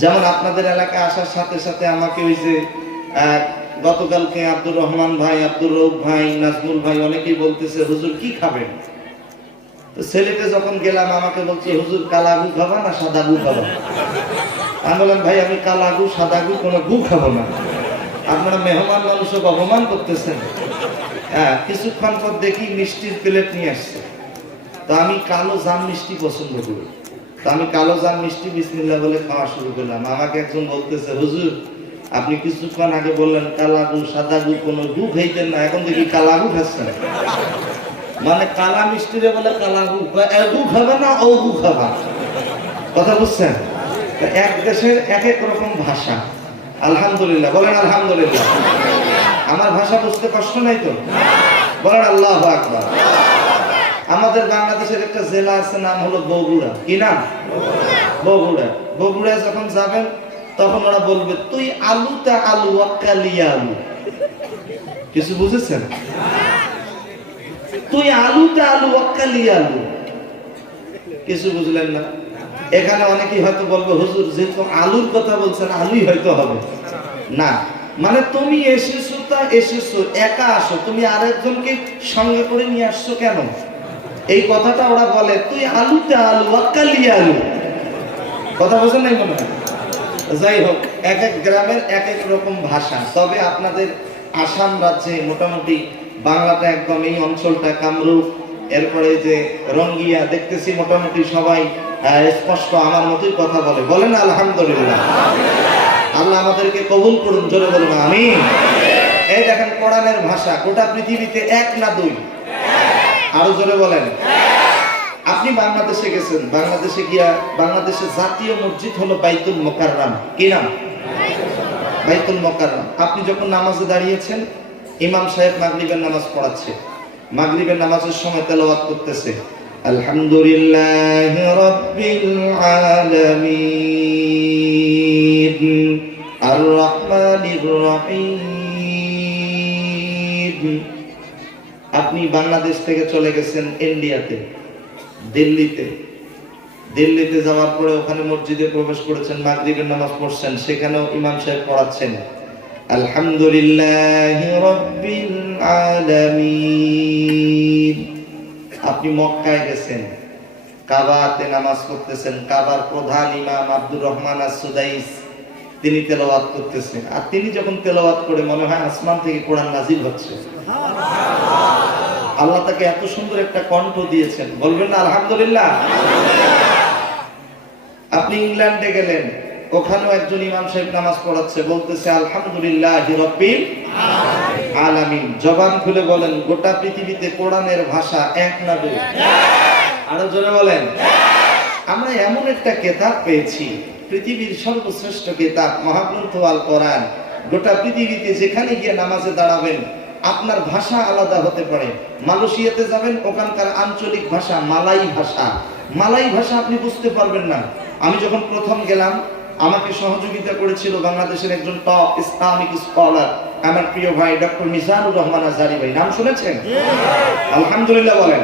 যেমন আপনাদের এলাকায় আসার সাথে সাথে আমাকে ওই যে গতকালকে আব্দুর রহমান ভাই, আব্দুর রৌফ ভাই, নাজমুল ভাই অনেকেই বলতেছে, হুজুর কি খাবেন? তো সিলেটে যখন গেলাম আমাকে বলছে, হুজুর কালা গু খাবা না সাদা গু খাবা? আমি বললাম, ভাই আমি কালা গু সাদা গু কোনো গু খাবো না। আপনারা মেহমান মানুষকে অপমান করতেছেন। হ্যাঁ, কিছুক্ষণ পর দেখি মিষ্টির প্লেট নিয়ে আসছে। তো আমি কালো জাম মিষ্টি পছন্দ করি। তো আমি কালো জাম মিষ্টি বিসমিল্লাহ বলে খাওয়া শুরু করলাম। আমাকে একজন বলতেছে, হুজুর আপনি কিছুক্ষণ আগে বললেন কালা গু সাদা গু কোনো গু খাইতেন না, এখন দেখি কালা গু খাচ্ছেন। মানে কালা মিষ্টিরে বলে কালা গু, গু খাবে না ও গু খাবা। কথা বুঝছেন? এক দেশের এক এক রকম ভাষা। আলহামদুলিল্লাহ, বলেন আলহামদুলিল্লাহ। আমার ভাষা বুঝতে কষ্ট নাই তো? বলেন আল্লাহু আকবার। আমাদের বাংলাদেশের একটা জেলা আছে, নাম হলো বগুড়া। কি নাম? বগুড়া। বগুড়ায় যখন যাবেন তখন ওরা বলবে, তুই আলুটা আলু আকালিয়া আলু। কিছু বুঝেছেন? তুই আলুটা আলু আকালিয়া আলু। কিছু বুঝলেন না? এখানে অনেকেই হয়তো বলবে, হুজুর যেহেতু আলুর কথা বলছেন আলুই হয়তো হবে না। মানে তুমি এসেছো তা এসেছো, একা আসো, তুমি আরেকজনকে সঙ্গে করে নিয়ে আসছো কেন? এই কথাটা ওরা বলে, তুই আলুতে আলু আকালিয়া আলু। কথা বোঝেন নাই মনে হয়? যাই হোক, এক এক গ্রামের এক এক রকম ভাষা। তবে আপনাদের আসাম রাজ্যে মোটামুটি বাংলাটা একদম, এই অঞ্চলটা কামরূপ, এরপরে যে রঙ্গিয়া, দেখতেছি মোটামুটি সবাই স্পষ্ট আমার মতোই কথা বলে। বলেন আলহামদুলিল্লাহ। আল্লাহ আমাদেরকে কবুল করুন, জোরে বলুন আমিন। এই দেখেন কোরআনের ভাষা গোটা পৃথিবীতে এক না দুই? আরো জোরে বলেন। আপনি বাংলাদেশে গেছেন, বাংলাদেশে গিয়া বাংলাদেশের জাতীয় মসজিদ হলো বাইতুল মোকাররম। কি নাম? বাইতুল মোকাররম। আপনি যখন নামাজে দাঁড়িয়েছেন, ইমাম সাহেব মাগরিবের নামাজ পড়াচ্ছে, মাগরিবের নামাজের সময় তেলাওয়াত করতেছে, আলহামদুলিল্লাহি রাব্বিল আলামিন আর রহমানির রহিম। আপনি বাংলাদেশ থেকে চলে গেছেন ইন্ডিয়াতে, দিল্লিতে। দিল্লিতে যাওয়ার পরে ওখানে মসজিদে প্রবেশ করেছেন, মাগরিবের নামাজ পড়ছেন, সেখানেও ইমাম সাহেব পড়াচ্ছেন আলহামদুলিল্লাহি রাব্বিল আলামিন। আপনি মক্কায় গেছেন, কাবাতে নামাজ পড়তেছেন, কাবার প্রধান ইমাম আব্দুর রহমান আস-সুদাইস তিনি তেলাওয়াত করতেছেন, আর তিনি যখন তেলাওয়াত করে মনে হয় আসমান থেকে কোরআন নাজিল হচ্ছে। আল্লাহ তাকে এত সুন্দর একটা কণ্ঠ দিয়েছেন, বলবেন না আলহামদুলিল্লাহ? আপনি ইংল্যান্ডে গেলেন, ওখানেও একজন ইমাম সাহেব নামাজ পড়াচ্ছে, বলতেছে আলহামদুলিল্লাহি রাব্বিল আলামিন। জবান খুলে বলেন, গোটা পৃথিবীতে কোরআনের ভাষা এক না দুই? আরো জোরে বলেন। আমরা এমন একটা কিতাব পেয়েছি, পৃথিবীর সর্বশ্রেষ্ঠ কিতাব মহাগ্রন্থ আল কোরআন। গোটা পৃথিবীতে যেখানে গিয়ে নামাজে দাঁড়াবেন, আপনার ভাষা আলাদা হতে পারে। মালয়েশিয়াতে যাবেন, ওখানকার আঞ্চলিক ভাষা মালাই ভাষা। মালাই ভাষা আপনি বুঝতে পারবেন না। আমি যখন প্রথম গেলাম, আমাকে সহযোগিতা করেছিল বাংলাদেশের একজন টপ ইসলামিক স্কলার, আমার প্রিয় ভাই ডক্টর মিজানুর রহমান আজহারি ভাই। নাম শুনেছেন? আলহামদুলিল্লাহ বলেন।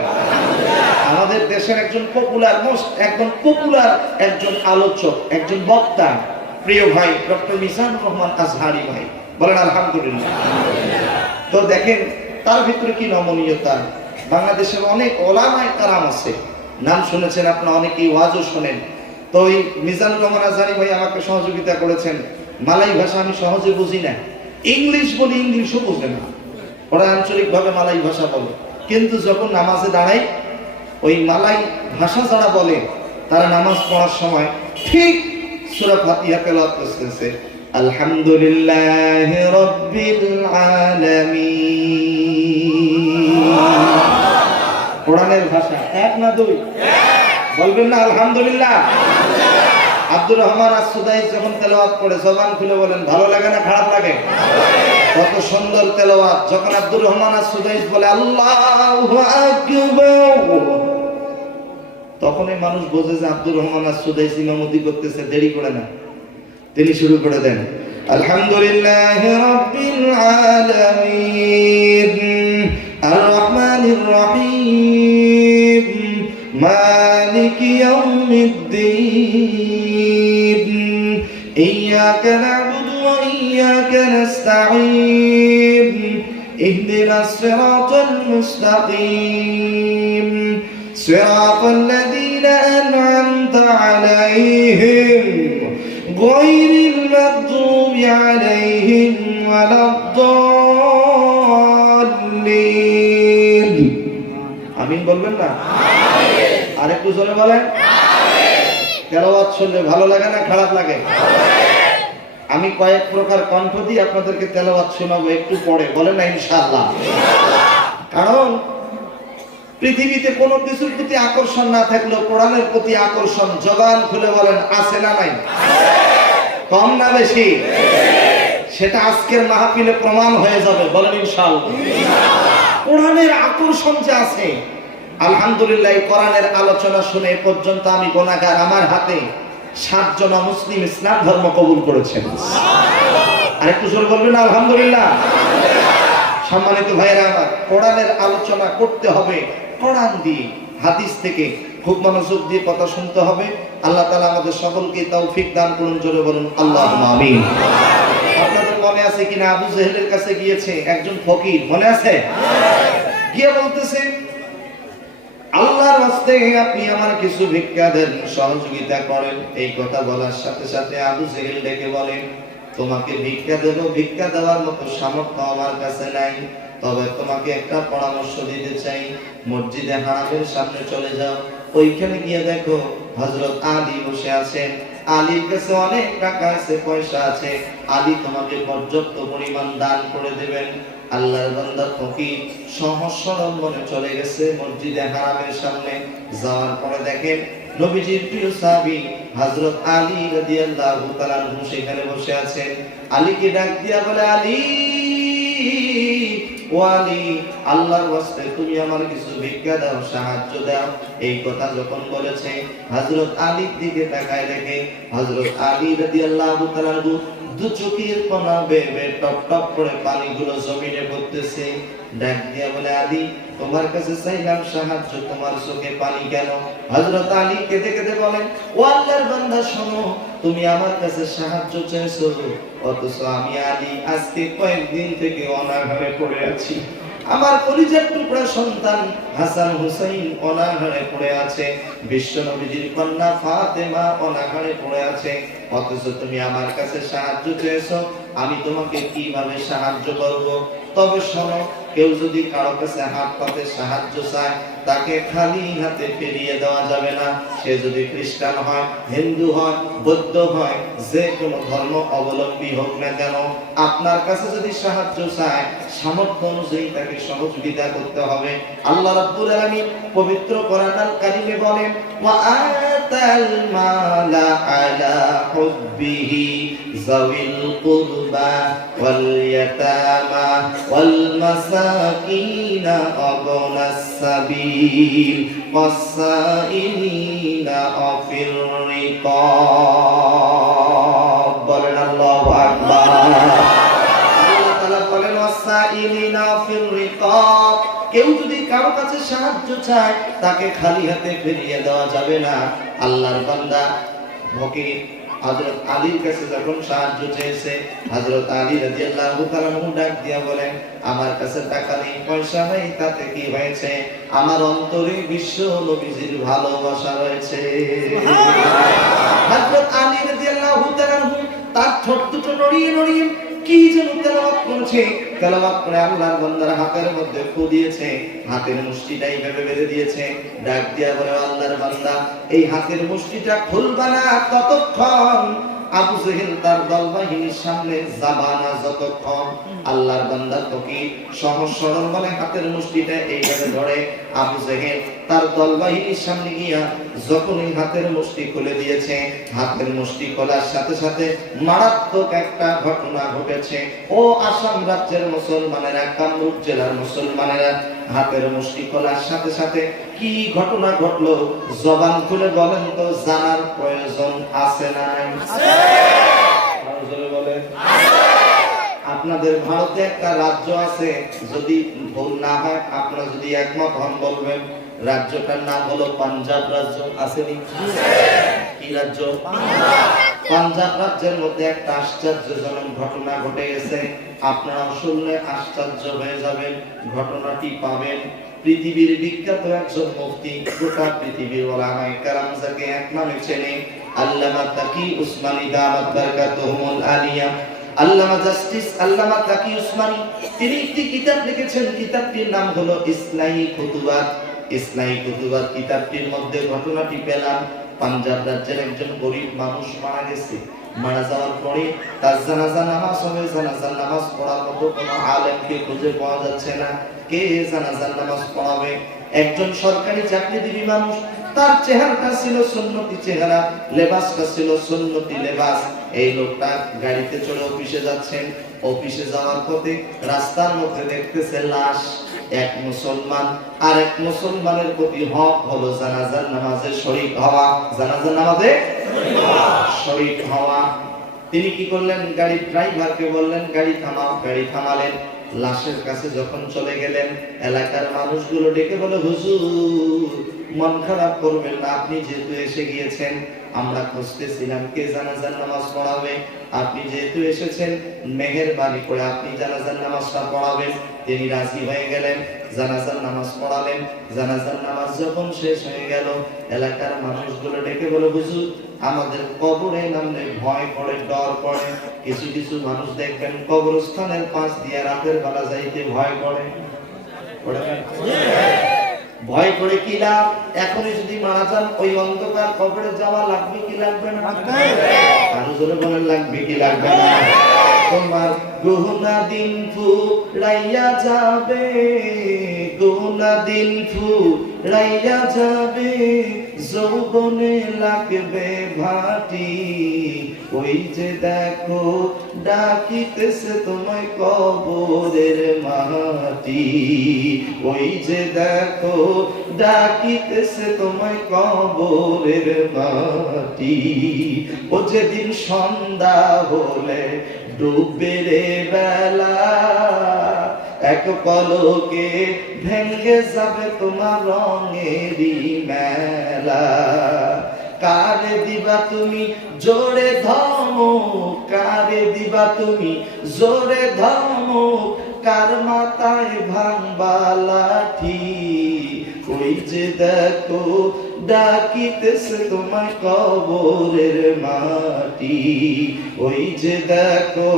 আমাদের দেশের একজন পপুলার একজন আলোচক, একজন বক্তা, প্রিয় ভাই ডক্টর মিজানুর রহমান আজহারি ভাই, বলেন আলহামদুলিল্লাহ। তো দেখেন তার ভিতরে কি নমনীয়তা। বাংলাদেশের অনেক ওলামায়ে কেরাম আছে, নাম শুনেছেন আপনারা, অনেকেই ওয়াজও শোনেন। তো ওই মিজানুর রহমান আজহারি ভাই আমাকে সহযোগিতা করেছেন। মালাই ভাষা আমি সহজে বুঝি না, ইংলিশ বলি, ইংলিশও বুঝে না, ওরা আঞ্চলিক ভাবে মালাই ভাষা বলে। কিন্তু যখন নামাজে দাঁড়াই, ওই মালাই ভাষা যারা বলে তারা নামাজ পড়ার সময় ঠিক সূরা ফাতিহা তেলাওয়াত করতেছে, আলহামদুলিল্লাহি রাব্বিল আলামিন। কোরআনের ভাষা এক না দুই? বলবেন না আলহামদুলিল্লাহ? আব্দুর রহমান আস-সুদাইস যখন তেলাওয়াত করে, জবান খুলে বলেন, ভালো লাগে না খারাপ লাগে? কত সুন্দর তেলাওয়াত। যখন আব্দুর রহমান আস-সুদাইস বলে আল্লাহু আকবার, তখনই মানুষ বোঝে যে আব্দুর রহমান আস-সুদাইস ইমামতি করতেছে, দেরি করে না, তিনি শুরু করে দেন, আলহামদুলিল্লাহি রাব্বিল আলামিন আর রহমানির রহিম মালিকি ইয়াউমিদ্দিন ইয়্যাকা না'বুদু ওয়া ইয়্যাকা নাস্তাঈন ইহদিনাস সিরাতাল মুস্তাকিম সিরাতাল লাযীনা আন'আমতা আলাইহিম গায়রিল মাগদুবি আলাইহিম ওয়ালাদ-দাল্লিন। আমিন বলবেন না? আরেকটু জোরে বলেন। তেলাওয়াত শুনলে ভালো লাগে না খারাপ লাগে? আমি কয়েক প্রকার কণ্ঠ দিয়ে আপনাদেরকে তেলাওয়াত শোনাবো একটু পরে, বলেন না ইনশাআল্লাহ? কারণ পৃথিবীতে কোনো কিছুর প্রতি আকর্ষণ না থাকলেও কোরআনের প্রতি আকর্ষণ, জবান খুলে বলেন, আছে না নাই? কম না বেশি? সেটা আজকের মাহফিলে প্রমাণ হয়ে যাবে, বলেন ইনশাআল্লাহ। কোরআনের আকর্ষণ যে আছে, আলহামদুলিল্লাহ। কোরআনের আলোচনা শুনে পর্যন্ত আমি গুনাহগার, আমার হাতে 7 জন মুসলিম ইসলাম ধর্ম কবুল করেছেন। আরেকটু জোরে বলবেন না আলহামদুলিল্লাহ? সম্মানিত ভাইরা আমার, কোরআনের আলোচনা করতে হবে কোরআন দিয়ে, হাদিস থেকে। খুব মনোযোগ দিয়ে কথা শুনতে হবে। আল্লাহ তাআলা আমাদের সকলকে তৌফিক দান করুন, জোরে বলুন আল্লাহুম্মা আমিন। আপনাদের মনে আছে কিনা, আবু জেহেলের কাছে গিয়েছে একজন ফকির, মনে আছে? গিয়ে বলতেছে, আল্লাহর রাস্তে আপনি আমার কিছু ভিক্ষা দেন, সহযোগিতা করেন। এই কথা বলার সাথে সাথে আবু জেহেল ডেকে বলেন, তোমাকে ভিক্ষা দেব, ভিক্ষা দেওয়ার মতো সামর্থ্য আমার কাছে নাই, তবে তোমাকে একটা পরামর্শ দিতে চাই। মসজিদে হারামের সামনে চলে যাও, ওইখানে গিয়ে দেখো হযরত আলী বসে আছেন। আলীর কাছে অনেক টাকা আছে, পয়সা আছে, আলী তোমাকে পর্যাপ্ত পরিমাণ দান করে দেবেন। আল্লাহর বান্দা ফকির সহজ সরল মনে চলে গেছে মসজিদে হারামের সামনে। যাওয়ার পরে দেখেন নবীজির প্রিয় সাহাবী হযরত আলী রাদিয়াল্লাহু তাআলা আনহু সেখানে বসে আছেন। আলীকে ডাক দিয়া বলে, আলী ও আলী, আল্লাহর ওয়াস্তে তুমি আমার কিছু ভিক্ষা দাও, সাহায্য দাও। এই কথা যখন বলেছে, হযরত আলীর দিকে তাকায় দেখে হযরত আলী রাদিয়াল্লাহু তাআলা দু চোখের কোনা বেয়ে টপ টপ করে পানিগুলো জমিনে পড়তেছে। ডাক দিয়া বলে, আলী তোমার কাছে চাইলাম সাহায্য, তোমার চোখে পানি কেন? হযরত আলী কেঁদে কেঁদে বলেন, ও আল্লাহর বান্দা শোনো, তুমি আমার কাছে সাহায্য চাইছো, অথচ আমি আলী আজকে কয়েকদিন থেকে অনাহারে পড়ে আছি। আমার কলিজার টুকরা সন্তান হাসান হুসাইন অনাহারে পড়ে আছে, বিশ্ব নবীজির কন্যা ফাতেমা অনাহারে পড়ে আছে, অথচ তুমি আমার কাছে সাহায্য চেয়েছো, আমি তোমাকে কিভাবে সাহায্য করব? তবে শোনো, কেউ যদি কারো কাছে হাত পাতে সাহায্য চায়, তাকে খালি হাতে ফিরিয়ে দেওয়া যাবে না। সে যদি খ্রিস্টান হয়, হিন্দু হয়, বৌদ্ধ হয়, যে কোনো ধর্ম অবলম্বী হোক না কেন, আপনার কাছে যদি সাহায্য চায়, সামর্থ্য অনুযায়ী তাকে সহযোগিতা করতে হবে। আল্লাহ রাব্বুল আলামিন পবিত্র কোরআনুল কারীমে বলেন, ওয়া আতাল মালা আলা হুব্বিহি যাওিল কুরবা ওয়াল ইয়াতামা ওয়াল মাসাকিনা ওয়াবনাস সাবিল ওয়াসাইলিনা ওয়াফির রিকাব। বলেন আল্লাহু আকবার। আল্লাহ তাআলা বলেন ওয়াসাইলিনা ওয়াফির রিকাব। কেউ যদি কারো কাছে সাহায্য চায়, তাকে খালি হাতে ফিরিয়ে দেওয়া যাবে না। আল্লাহর বান্দা ফকির হযরত আলীর কাছে যখন সাহায্য চেয়েছে, হযরত আলী রাদিয়াল্লাহু তাআলা ডাক দিয়া বলেন, আমার কাছে টাকা নেই, পয়সা নেই, তাতে কি হয়েছে? আমার অন্তরে বিশ্ব নবীজির ভালোবাসা রয়েছে। হযরত আলী রাদিয়াল্লাহু তাআলা তার ঠোঁট দুটো নড়িয়ে নড়িয়ে কি যেন তেলাওয়াত করছে। তেলাওয়াত করে আল্লাহর বান্দার হাতের মধ্যে ফু দিয়েছে, হাতের মুষ্টিটা এইভাবে বেঁধে দিয়েছে। ডাক দিয়া বলে, আল্লাহর বান্দা, এই হাতের মুষ্টিটা খুলবা না ততক্ষণ আবু জেহেল তার দলবাহিনীর সামনে যাবা না যতক্ষণ। আল্লাহর বান্দা ফকির সহজ সরল মনে হাতের মুষ্টিটা এইভাবে ধরে। আবু জেহেল তার দলবাহিনীর সামনে গিয়া যখনই হাতের মুষ্টি খুলে দিয়েছে, হাতের মুষ্টি খোলার সাথে সাথে মারাত্মক একটা ঘটনা ঘটেছে। ও আসাম রাজ্যের মুসলমানেরা, কামরূপ জেলার মুসলমানেরা, হাতের মুষ্টি খোলার সাথে সাথে কি ঘটনা ঘটলো জবান খুলে বলেন তো, জানার প্রয়োজন আছে না? বলেন। আপনাদের ভারতে একটা রাজ্য আছে, যদি ভুল না হয়, আপনারা যদি একমত হন বলবেন। রাজ্যটার নাম হলো পাঞ্জাব রাজ্য। আসেনি? কি রাজ্য? পাঞ্জাব রাজ্যের মধ্যে একটা আশ্চর্যজনক ঘটনা ঘটে গেছে। আপনারা শুনলে আশ্চর্য হয়ে যাবেন। ঘটনাটি পাবেন পৃথিবীর বিখ্যাত একজন মুফতি, গোটা পৃথিবীর ওলামায়ে কেরাম যাকে এক নামে চেনে, আল্লামা তাকি উসমানী দামাত বারাকাতুহুল আলিয়া। আল্লামা জাস্টিস আল্লামা তাকি উসমানী তিনি একটি কিতাব লিখেছেন। কিতাবটির নাম হলো ইসলাহি খুতুবাত। ইসলাহি খুতুবাত কিতাবটির মধ্যে ঘটনাটি পেলাম, পাঞ্জাব রাজ্যের একজন গরিব মানুষ মারা গেছে। মারা যাওয়ার পরে তার জানাজা নামাজ হবে। জানাজার নামাজ পড়ার মতো কোনো আলেমকে খুঁজে পাওয়া যাচ্ছে না। কে জানাজার নামাজ পড়াবে? একজন সরকারি চাকরিজীবী মানুষ, তার চেহারাটা ছিল সুন্নতি চেহারা, লেবাসটা ছিল সুন্নতি লেবাস। এই লোকটা গাড়িতে চড়ে অফিসে যাচ্ছেন। অফিসে যাওয়ার পথে রাস্তার মধ্যে দেখতেছে লাশ। এক মুসলমান আর এক মুসলমানের প্রতি হক হলো জানাজার নামাজে শরীক হওয়া। জানাজার নামাজে শরীক হওয়া। তিনি কি করলেন? গাড়ির ড্রাইভারকে বললেন, গাড়ি থামাও। গাড়ি থামালেন। লাশের কাছে যখন চলে গেলেন, এলাকার মানুষগুলো ডেকে বলে, হুজুর মন খারাপ করবেন না, আপনি যেহেতু এসে গিয়েছেন, আমরা খুঁজতেছিলাম কে জানাজার নামাজ পড়াবে। আপনি যেহেতু এসেছেন, মেহেরবানি করে আপনি জানাজার নামাজটা পড়াবেন। তিনি রাজি হয়ে গেলেন, জানাজার নামাজ পড়ালেন। জানাজার নামাজ যখন শেষ হয়ে গেল, এলাকার মানুষগুলো ডেকে বলে, হুজুর আমাদের কবরে নামলে ভয় করে, ডর করে। কিছু কিছু মানুষ দেখবেন কবরস্থানের পাশ দিয়ে রাতের বেলা যাইতে ভয় করে। ভয় করে কি লাভ? এখনই যদি মারা যান, ওই অন্ধকার কবরে যাওয়া লাগবে কি লাগবে না? আরো জোরে বলেন, লাগবে কি লাগবে না? তোমার গুনাহ দিন ফুরাইয়া যাবে, গুনাহ দিন ফুরাইয়া যাবে, যৌবনে লাগবে ভাটি, ওই যে দেখো ডাকিতেছে তোমায় কবরের মাটি, ওই যে দেখো ডাকিতেছে তোমায় কবরের মাটি। ও যেদিন সন্ধ্যা হলে ডুববে রে বেলা, এক পলকে ভেঙে যাবে তোমার রঙেরই মেলা। কারে দিবা তুমি জোরে ধমক, কারে দিবা তুমি জোরে ধমক, কার মাথায় ভাঙবা লাঠি। ওই যে দেখো ডাকিতেছে তোমায় কবরের মাটি, ওই যে দেখো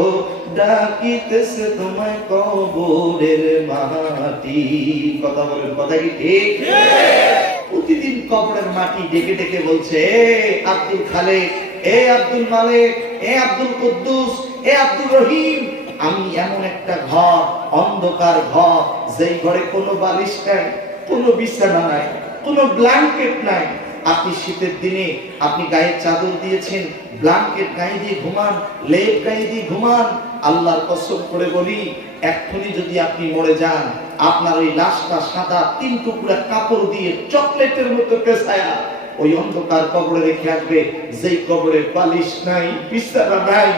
ডাকিতেছে তোমায় কবরের মাটি। কথা বলেন, কথা কি ঠিক? প্রতিদিন কবরের মাটি ডেকে ডেকে বলছে, আব্দুল খালেক, এ আব্দুল মালিক, এ আব্দুল কুদ্দুস, এ আব্দুল রহিম, আমি এমন একটা ঘর, অন্ধকার ঘর, যেই ঘরে কোনো বালিশ নাই, কোনো বিছানা নাই, কোনো ব্ল্যাঙ্কেট নাই। আপনি শীতের দিনে আপনি গায়ে চাদর দিয়েছেন, ব্ল্যাঙ্কেট গায়ে দিয়ে ঘুমান, লেপ গায়ে দিয়ে ঘুমান। আল্লাহর কসম করে বলি, এক্ষুনি যদি আপনি মরে যান, আপনার ওই লাশটা সাদা 3 টুকরা কাপড় দিয়ে চকলেটের মতো পেছায়া ওই অন্ধকার কবরে রেখে আসবে, যেই কবরে বালিশ নাই, বিছানা নাই।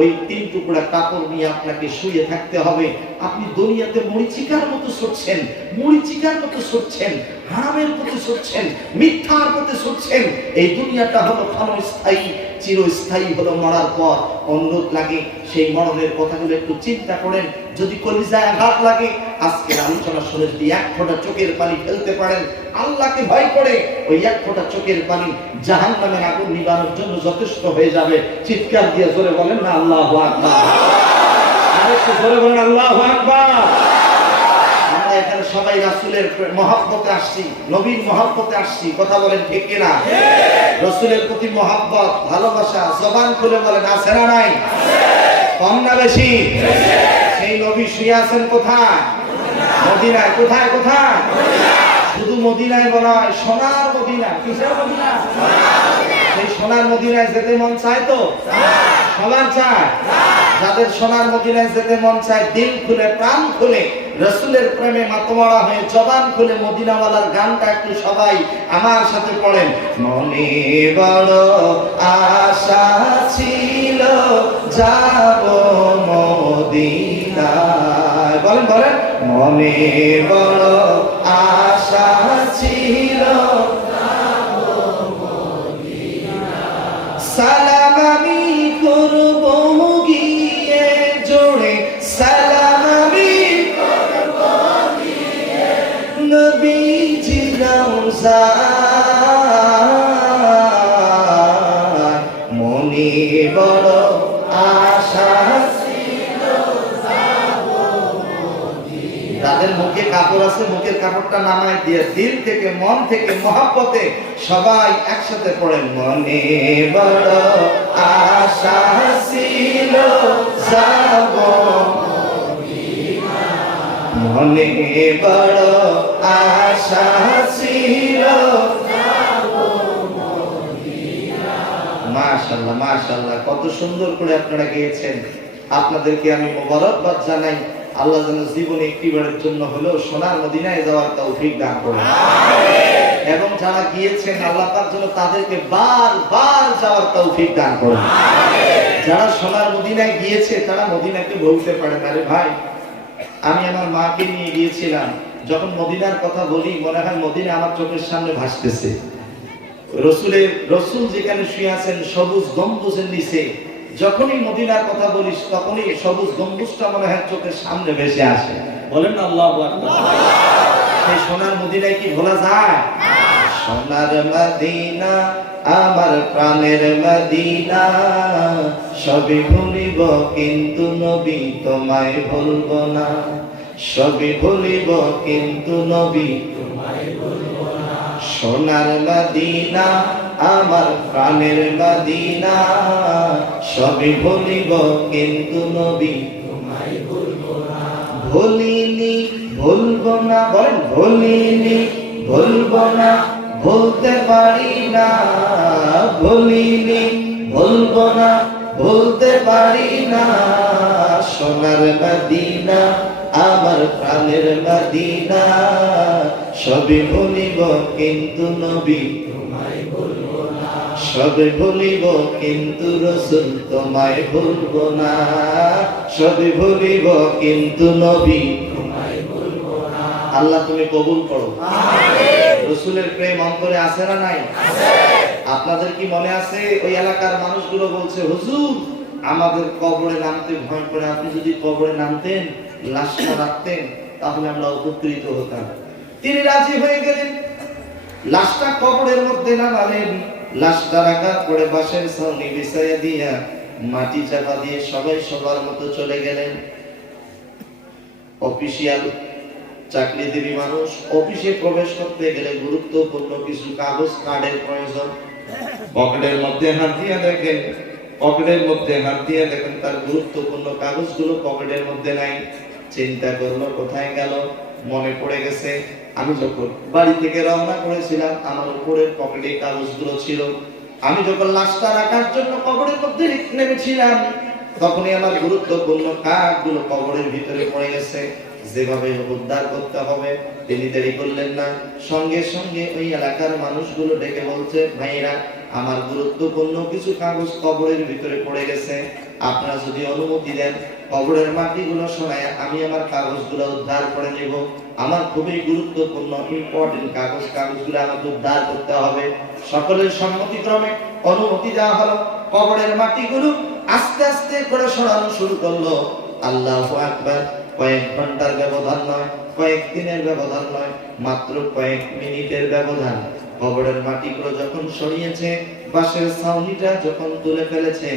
ওই 3 টুকরা কাপড় নিয়ে আপনাকে শুয়ে থাকতে হবে। আপনি দুনিয়াতে মরিচিকার মতো ছুটছেন, মরিচিকার মতো ছুটছেন, হারামের মতো ছুটছেন, মিথ্যার মতো ছুটছেন। এই দুনিয়াটা হলো ক্ষণস্থায়ী, চিরস্থায়ী হলো মরার পর। অনুরোধ লাগে সেই মরণের কথাগুলো একটু চিন্তা করেন। যদি কলিজায় আঘাত লাগে, আজকের আলোচনা শুনে যদি 1 ফোঁটা চোখের পানি ফেলতে পারেন, আল্লাহকে ভয় করে ওই 1 ফোঁটা চোখের পানি জাহান্নামের আগুন নিবানোর জন্য যথেষ্ট হয়ে যাবে। চিৎকার দিয়ে জোরে বলেন না আল্লাহু আকবার। আরেকটু জোরে বলেন আল্লাহু আকবার। আমরা এখানে সবাই রাসূলের মহব্বতে আসছি, নবীর মহব্বতে আসছি। কথা বলেন ঠিক কিনা? রাসূলের প্রতি মহব্বত, ভালোবাসা জবান খুলে বলেন আছে না নাই? কম না বেশি? সেই নবী শুয়ে আছেন কোথায়? মদিনায়। কোথায়? কোথায়? শুধু মদিনায় নয়, সোনার মদিনা। কিসের মদিনা? সেই সোনার মদিনায় যেতে মন চায় তো? সবার চায়? যাদের সোনার মদিনায় যেতে মন চায়, দিল খুলে প্রাণ খুলে রাসূলের প্রেমে মাতোয়ারা হয়ে জবান খুলে মদিনাওয়ালার গানটা একটু সবাই আমার সাথে পড়েন। মনে বড় আশা ছিল যাব মদিনায়। বলেন বলেন। মনে বড় আশা ছিল যাব মদিনায়। সালাম আমি করব গিয়ে জোরে, সালাম আমি করব গিয়ে নবীজি রওজায়। মনে বড় আশা ছিল যাব মদিনায়। তাদের মুখে কাপড় আছে, মুখের কাপড়টা নামায় দিয়ে দিল থেকে, মন থেকে, মহব্বতে সবাই একসাথে পড়েন। মনে বড় আশা ছিল যাব মদিনায়। মনে বড় আশা ছিল যাব মদিনায়। মাশাআল্লাহ মাশাআল্লাহ, কত সুন্দর করে আপনারা গেয়েছেন। আপনাদেরকে আমি মোবারকবাদ জানাই। আল্লাহ যেন জীবনে একটিবারের জন্য হলেও সোনার মদিনায় যাওয়ার তৌফিক দান করেন। এবং যারা গিয়েছেন, আল্লাহ পাক যেন তাদেরকে বারবার যাওয়ার তৌফিক দান করেন। যারা সোনার মদিনায় গিয়েছে, তারা মদিনাকে ভুলতে পারে না। রে ভাই, আমি আমার মাকে নিয়ে গিয়েছিলাম, যখন মদিনার কথা বলি মনে হয় মদিনা আমার চোখের সামনে ভাসতেছে। রসুল যেখানে শুয়ে আছেন সবুজ গম্বুজের নিচে, যখনই মদিনার কথা বলিস তখনই সবুজ গম্বুজটা মনে হয় চোখের সামনে ভেসে আসে। বলেন না আল্লাহু আকবার। সেই সোনার মদিনায় কি ভোলা যায়? সোনার মদিনা আমার প্রাণের মদিনা, সবই ভুলিব কিন্তু নবী তোমায় ভুলব না। সবই ভুলিব কিন্তু নবী তোমায় ভুলব না। সোনার মদিনা আমার প্রাণের মদিনা, সবই ভুলিব কিন্তু নবী তোমায় ভুলব না। ভুলিনি ভুলব না, বলেন ভুলিনি ভুলব না, ভুলতে পারি না। ভুলিনি ভুলবো না, ভুলতে পারি না। সোনার মদিনা আমার প্রাণের মদিনা, সবই ভুলিব কিন্তু নবী তোমায় ভুলবো না। সবে ভুলিব কিন্তু রাসূল তোমায় ভুলবো না। সবে ভুলিব কিন্তু নবী তোমায় ভুলবো না। আল্লাহ তুমি কবুল করো, আমিন। রাসূলের প্রেম অন্তরে আছে না নাই? আছে। আপনাদের কি মনে আছে ওই এলাকার মানুষগুলো বলছে, হুজুর আমাদের কবরে নামতে ভয় করে, আপনি যদি কবরে নামতেন, লাশটা রাখতেন, তাহলে আমরা উপকৃত হতাম। তিনি রাজি হয়ে গেলেন, লাশটা কবরের মধ্যে নামালেন। লাশটা রাখার পরে বাঁশের ছাউনি বিছাইয়া দিয়া মাটি চাপা দিয়ে সবাই সবার মতো চলে গেলেন। অফিসিয়াল চাকরিজীবী মানুষ অফিসে প্রবেশ করতে গেলে গুরুত্বপূর্ণ কিছু কাগজ কার্ডের প্রয়োজন। পকেটের মধ্যে হাত দিয়ে দেখেন, পকেটের মধ্যে হাত দিয়ে দেখেন তার গুরুত্বপূর্ণ কাগজগুলো পকেটের মধ্যে নাই। চিন্তা করলো কোথায় গেল, মনে পড়ে গেছে আমি যখন বাড়ি থেকে রওনা করেছিলাম আমার উপরের পকেটে কাগজগুলো ছিল। আমি যখন লাশটা রাখার জন্য কবরের মধ্যে নেমেছিলাম, তখনই আমার গুরুত্বপূর্ণ কাগজগুলো কবরের ভিতরে পড়ে গেছে। যেভাবে উদ্ধার করতে হবে তিনি দেরি করলেন না, সঙ্গে সঙ্গে ওই এলাকার মানুষগুলো ডেকে বলছে, ভাইরা আমার গুরুত্বপূর্ণ কিছু কাগজ কবরের ভিতরে পড়ে গেছে, আপনারা যদি অনুমতি দেন কবরের মাটিগুলো সরায় আমি আমার কাগজগুলো উদ্ধার করে নেব। আমার খুবই গুরুত্বপূর্ণ ইম্পর্টেন্ট কাগজগুলো আমাকে উদ্ধার করতে হবে। সকলের সম্মতিক্রমে অনুমতি দেওয়া হলো। কবরের মাটিগুলো আস্তে আস্তে করে সরানো শুরু করলো। আল্লাহু আকবার। কয়েক ঘন্টার ব্যবধান নয়, কয়েক দিনের ব্যবধান নয়, মাত্র কয়েক মিনিটের ব্যবধান। কবরের মাটিগুলো যখন সরিয়েছে, বাঁশের ছাউনিটা যখন তুলে ফেলেছে,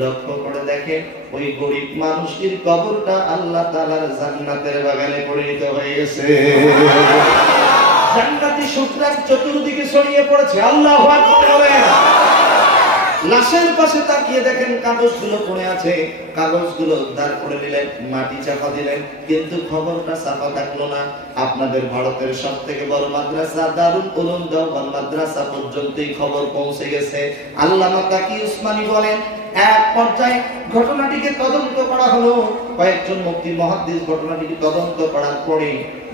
লক্ষ্য করে দেখে ওই গরিব মানুষটির কবরটা আল্লাহ তাআলার জান্নাতের বাগানে পরিণত হয়ে গেছে। জান্নাতি সুগন্ধ চতুর্দিকে ছড়িয়ে পড়েছে। আল্লাহু আকবার বলেন। লাশের পাশে তাকিয়ে দেখেন কাগজগুলো পড়ে আছে, কাগজগুলো উদ্ধার করে নিলেন, মাটি চাপা দিলেন, কিন্তু খবরটা চাপা থাকলো না। আপনাদের ভারতের সবথেকে বড় মাদ্রাসা দারুল উলুম দেওবন্দ মাদ্রাসা পর্যন্তই খবর পৌঁছে গেছে। আল্লামা তাকি উসমানী বলেন, এক পর্যায়ে ঘটনাটিকে তদন্ত করা হলো। কয়েকজন মুফতি মুহাদ্দিস ঘটনাটিকে তদন্ত করার পরে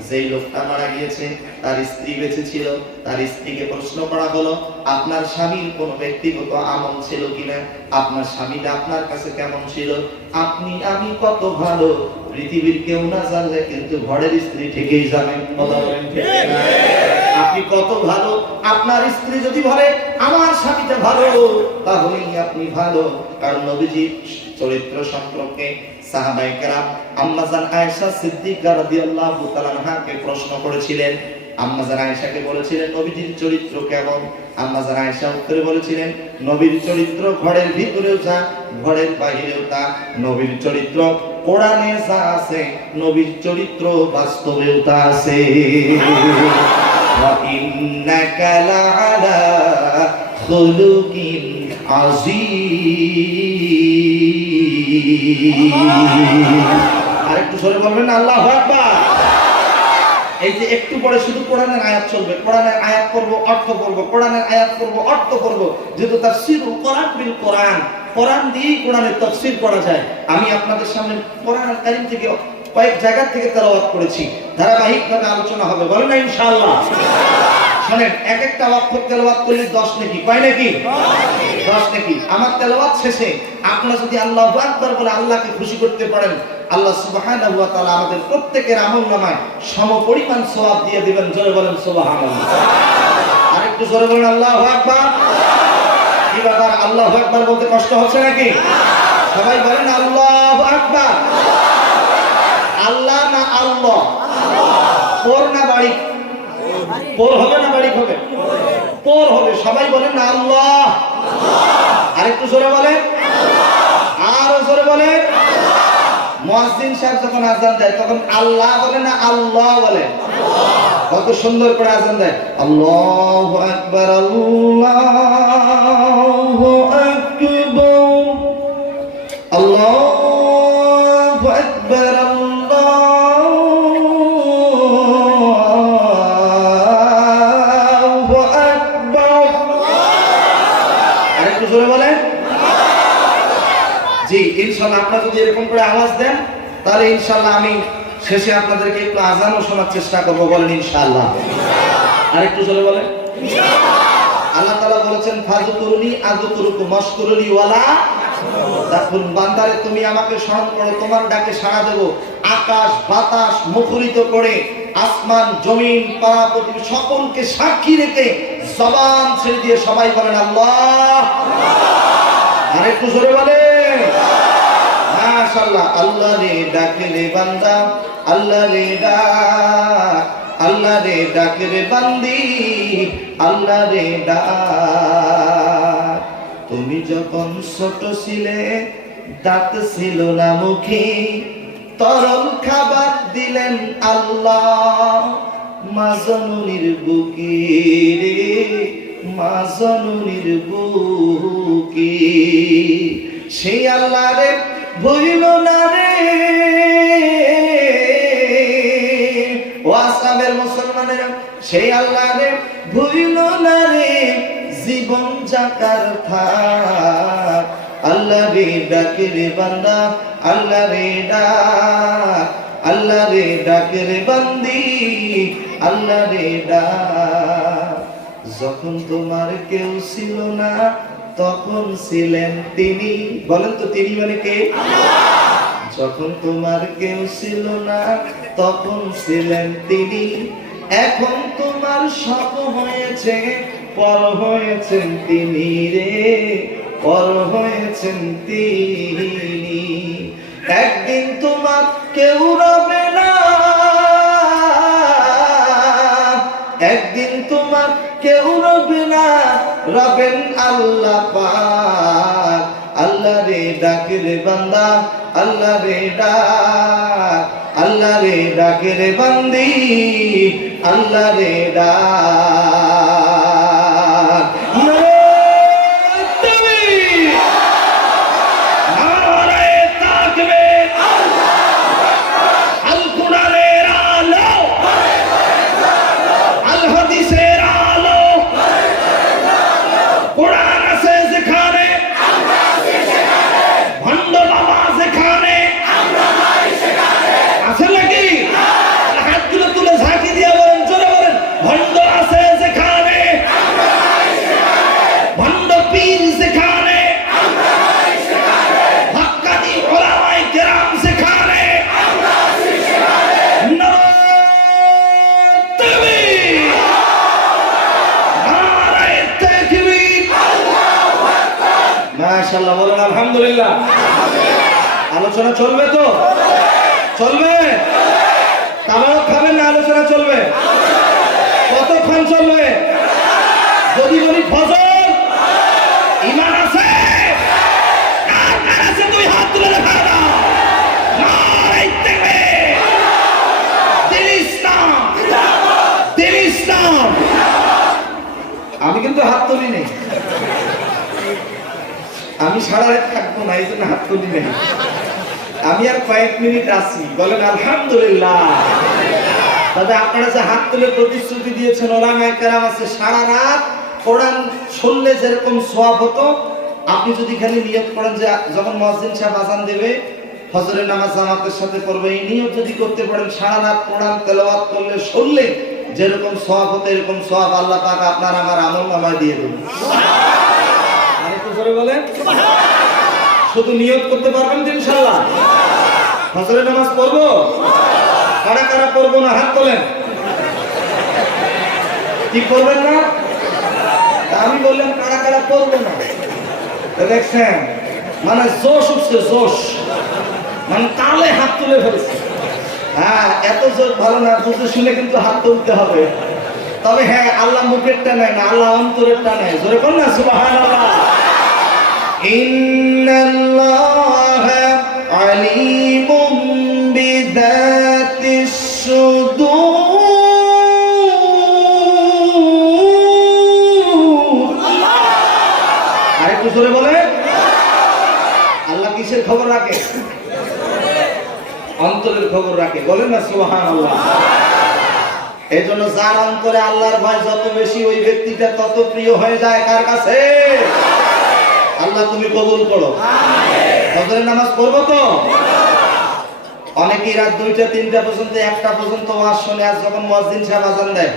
যেই লোকটা মারা গিয়েছে তার স্ত্রী বেঁচে ছিল, তার স্ত্রীকে প্রশ্ন করা হলো, আপনার স্বামীর কোনো ব্যক্তিগত আমল ছিল কিনা, আপনার স্বামীটা আপনার কাছে কেমন ছিল? আপনি আমি কত ভালো পৃথিবীর কেউ না জানলে কিন্তু ঘরের স্ত্রী ঠিকই জানেন। কথা বলেন ঠিক না? আপনি কত ভালো, আপনার স্ত্রী যদি বলে আমার স্বামীটা ভালো, তাহলেই আপনি ভালো। কারণ নবীজি চরিত্র সম্পর্কে সাহাবায়ে কেরাম আম্মা জান আয়েশা সিদ্দিকা রাদিয়াল্লাহু তাআলা আনহাকে প্রশ্ন করেছিলেন। আম্মা জান আয়েশাকে বলেছিলেন নবীজির চরিত্র কেমন? আম্মা জান আয়েশা উত্তরে বলেছিলেন, নবীর চরিত্র ঘরের ভিতরেও যা, ঘরের বাইরেও তা। নবীর চরিত্র কোরআনে যা আছে, নবীর চরিত্র বাস্তবেও তা আছে। ওয়া ইন্নাকা লাআলা খুলুকিন আযীম। আরেকটু জোরে বলবেন আল্লাহু আকবার। এই যে একটু পরে শুধু কোরআনের আয়াত চলবে, কোরআনের আয়াত পড়ব, অর্থ পড়ব, কোরআনের আয়াত পড়ব, অর্থ পড়ব। যেহেতু তাফসীরুল কোরআন বিল কোরআন, কোরআন দিয়েই কোরআনের তাফসীর করা যায়। আমি আপনাদের সামনে কোরআনুল কারীম থেকে কয়েক জায়গা থেকে তেলাওয়াত করেছি, ধারাবাহিকভাবে আলোচনা হবে, বলেন না ইনশাআল্লাহ? শুনেন, এক একটা ওয়াক্ত তেলাওয়াত করলে 10 নেকি, কয় নাকি? 10 নেকি। আমার তেলাওয়াত শেষে আপনারা যদি আল্লাহু আকবার বলে আল্লাহকে খুশি করতে পারেন, আল্লাহ সুবহানাহু ওয়া তাআলা আমাদের প্রত্যেকের আমলনামায় সমপরিমাণ সওয়াব দিয়ে দিবেন। জোরে বলেন সুবহানাল্লাহ। আরেকটু জোরে বলেন আল্লাহু আকবার। কি ব্যাপার, আল্লাহু আকবার বলতে কষ্ট হচ্ছে নাকি? সবাই বলেন আল্লাহু আকবার। আল্লাহ না আল্লাহ? পোর না বাড়ি? পোর হবে না বাড়ি হবে? পোর হবে। সবাই বলেন না আল্লাহ। আরেকটু জোরে বলেন, আরো জোরে বলেন। মুয়াজ্জিন সাহেব যখন আযান দেয় তখন আল্লাহ বলে না আল্লাহ বলে? কত সুন্দর করে আযান দেয়, আল্লাহু আকবার, আল্লাহু আকবার, আল্লাহু আকবার, আল্লাহু আকবার। আরেকটু জোরে বলেন, জি ইনশাআল্লাহ আপনারা যদি এরকম করে আওয়াজ দেন তাহলে ইনশাআল্লাহ আমি শেষে আপনাদেরকে একটু আজানও শোনার চেষ্টা করব, বলেন ইনশাআল্লাহ। আর একটু জোরে বলেন ইনশাআল্লাহ। আল্লাহ তাআলা বলেছেন ফাযকুরুনি আযকুরুকুম ওয়াশকুরুলি ওয়ালা তাকফুর। বান্দারে তুমি আমাকে স্মরণ করো, তোমার ডাকে সাড়া দেব। আকাশ বাতাস মুখরিত করে, আসমান জমিন পাড়া প্রতিবেশী সকলকে সাক্ষী রেখে জবান ছেড়ে দিয়ে সবাই বলেন আল্লাহ। আর একটু জোরে বলেন মাশাআল্লাহ। আল্লাহ রে ডাকে রে বান্দা, আল্লাহ রে ডাক, আল্লাহ রে ডাকে রে বান্দি, আল্লাহ রে ডাক। তুমি যখন ছোট ছিলে দাঁত ছিল না মুখে, তরল খাবার দিলেন আল্লাহ মা জননীর বুকে রে, মা জননীর বুকে। সেই আল্লাহ রে ভুলিল না রে। ও আসামের মুসলমানেরা, সেই আল্লাহ রে ভুলিল না রে। জীবন জাকার থাক, আল্লাহ রে ডাকে রে বান্দা, আল্লাহ রে ডাক, আল্লাহ রে ডাকে রে বান্দি, আল্লাহ রে ডাক। যখন তোমার কেউ ছিল না তখন ছিলেন তিনি, বলেন তো তিনি মানে কে? যখন তোমার কেউ ছিল না তখন ছিলেন তিনি। এখন তোমার সব হয়েছে, পর হয়েছেন তিনি রে, পর হয়েছেন তিনি। একদিন তোমার কেউ রবে না, একদিন তোমার কেউ রবে না, রবেন আল্লাহ পাক। আল্লাহ রে ডাকে রে বান্দা, আল্লাহ রে ডাক, আল্লাহ রে ডাকে রে বান্দি, আল্লাহ রে ডাক। মাশাআল্লাহ, বলেন আলহামদুলিল্লাহ। আলোচনা চলবে তো? চলবে? তামাক খাবেন না আলোচনা চলবে? কতক্ষণ চলবে? যদি বলি ফজর, ঈমান আছে? কার আছে দুই হাত তুলে দেখা দাও। নারে তাকবীর। দিন ইসলাম, দিন ইসলাম। আমি কিন্তু হাত তুলি নেই, আমি সারা রাত থাকবো না, এই জন্য হাত তুলি নেই। আমি আর কয়েক মিনিট আছি, বলেন আলহামদুলিল্লাহ। তবে আপনারা যে হাত তুলে প্রতিশ্রুতি দিয়েছেন ওলামায়ে কেরাম আছে, সারা রাত কোরআন শুনলে যেরকম সওয়াব হতো, আপনি যদি খালি নিয়ত করেন যে যখন মুয়াজ্জিন সাহেব আযান দেবে ফজরের নামাজ জামাতের সাথে পড়বে, এই নিয়ত যদি করতে পারেন সারা রাত কোরআন তেলাওয়াত করলে শুনলে যেরকম সওয়াব হতো, এরকম সওয়াব আল্লাহ পাক আপনার আমার আমলনামায় দিয়ে দেবেন। বলেন শুধু নিয়ত করতে পারবেন তো ইনশাআল্লাহ? ফজরের নামাজ পড়বো, কারা কারা পড়বো না হাত তোলেন। কি পড়বেন না? আমি বললাম কারা কারা পড়বো না। দেখছেন মানে জোশ উঠছে, জোশ মানে তালে হাত তুলে ফেলছে। হ্যাঁ, এত জোর ভালো না, বুঝে শুনে কিন্তু হাত তুলতে হবে। তবে হ্যাঁ, আল্লাহ মুখেরটা নেয় না, আল্লাহ অন্তরেরটা নেয়। জোরে কোন না সুবহানাল্লাহ। ইন্নাল্লাহা আলীমুম বিযাতিস সুদূর। আরেকটু জোরে বলে। আল্লাহ কিসের খবর রাখে? অন্তরের খবর রাখে, বলেন না সুবহানাল্লাহ। এই জন্য যার অন্তরে আল্লাহর ভয় যত বেশি, ওই ব্যক্তিটা তত প্রিয় হয়ে যায় কার কাছে? আল্লাহ তুমি কবুল করো। ফজরের নামাজ পড়বো তো? অনেকেই রাত 2টা 3টা পর্যন্ত 1টা পর্যন্ত ওয়াজ শুনে, আজ যখন মুয়াজ্জিন সাহেব আযান দেয়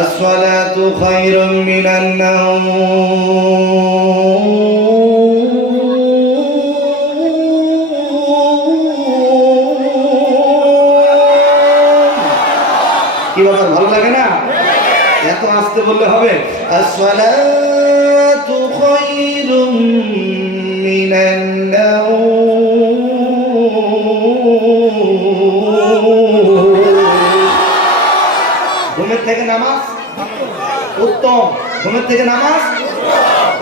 আসসালাতু খায়রুম মিনান নাওম, কি ব্যাপার, ভালো লাগে না? এত আস্তে বললে হবে? আসসালাতু খায়রুম মিনান নাওম, ঘুমের থেকে নামাজ উত্তম, ঘুমের থেকে নামাজ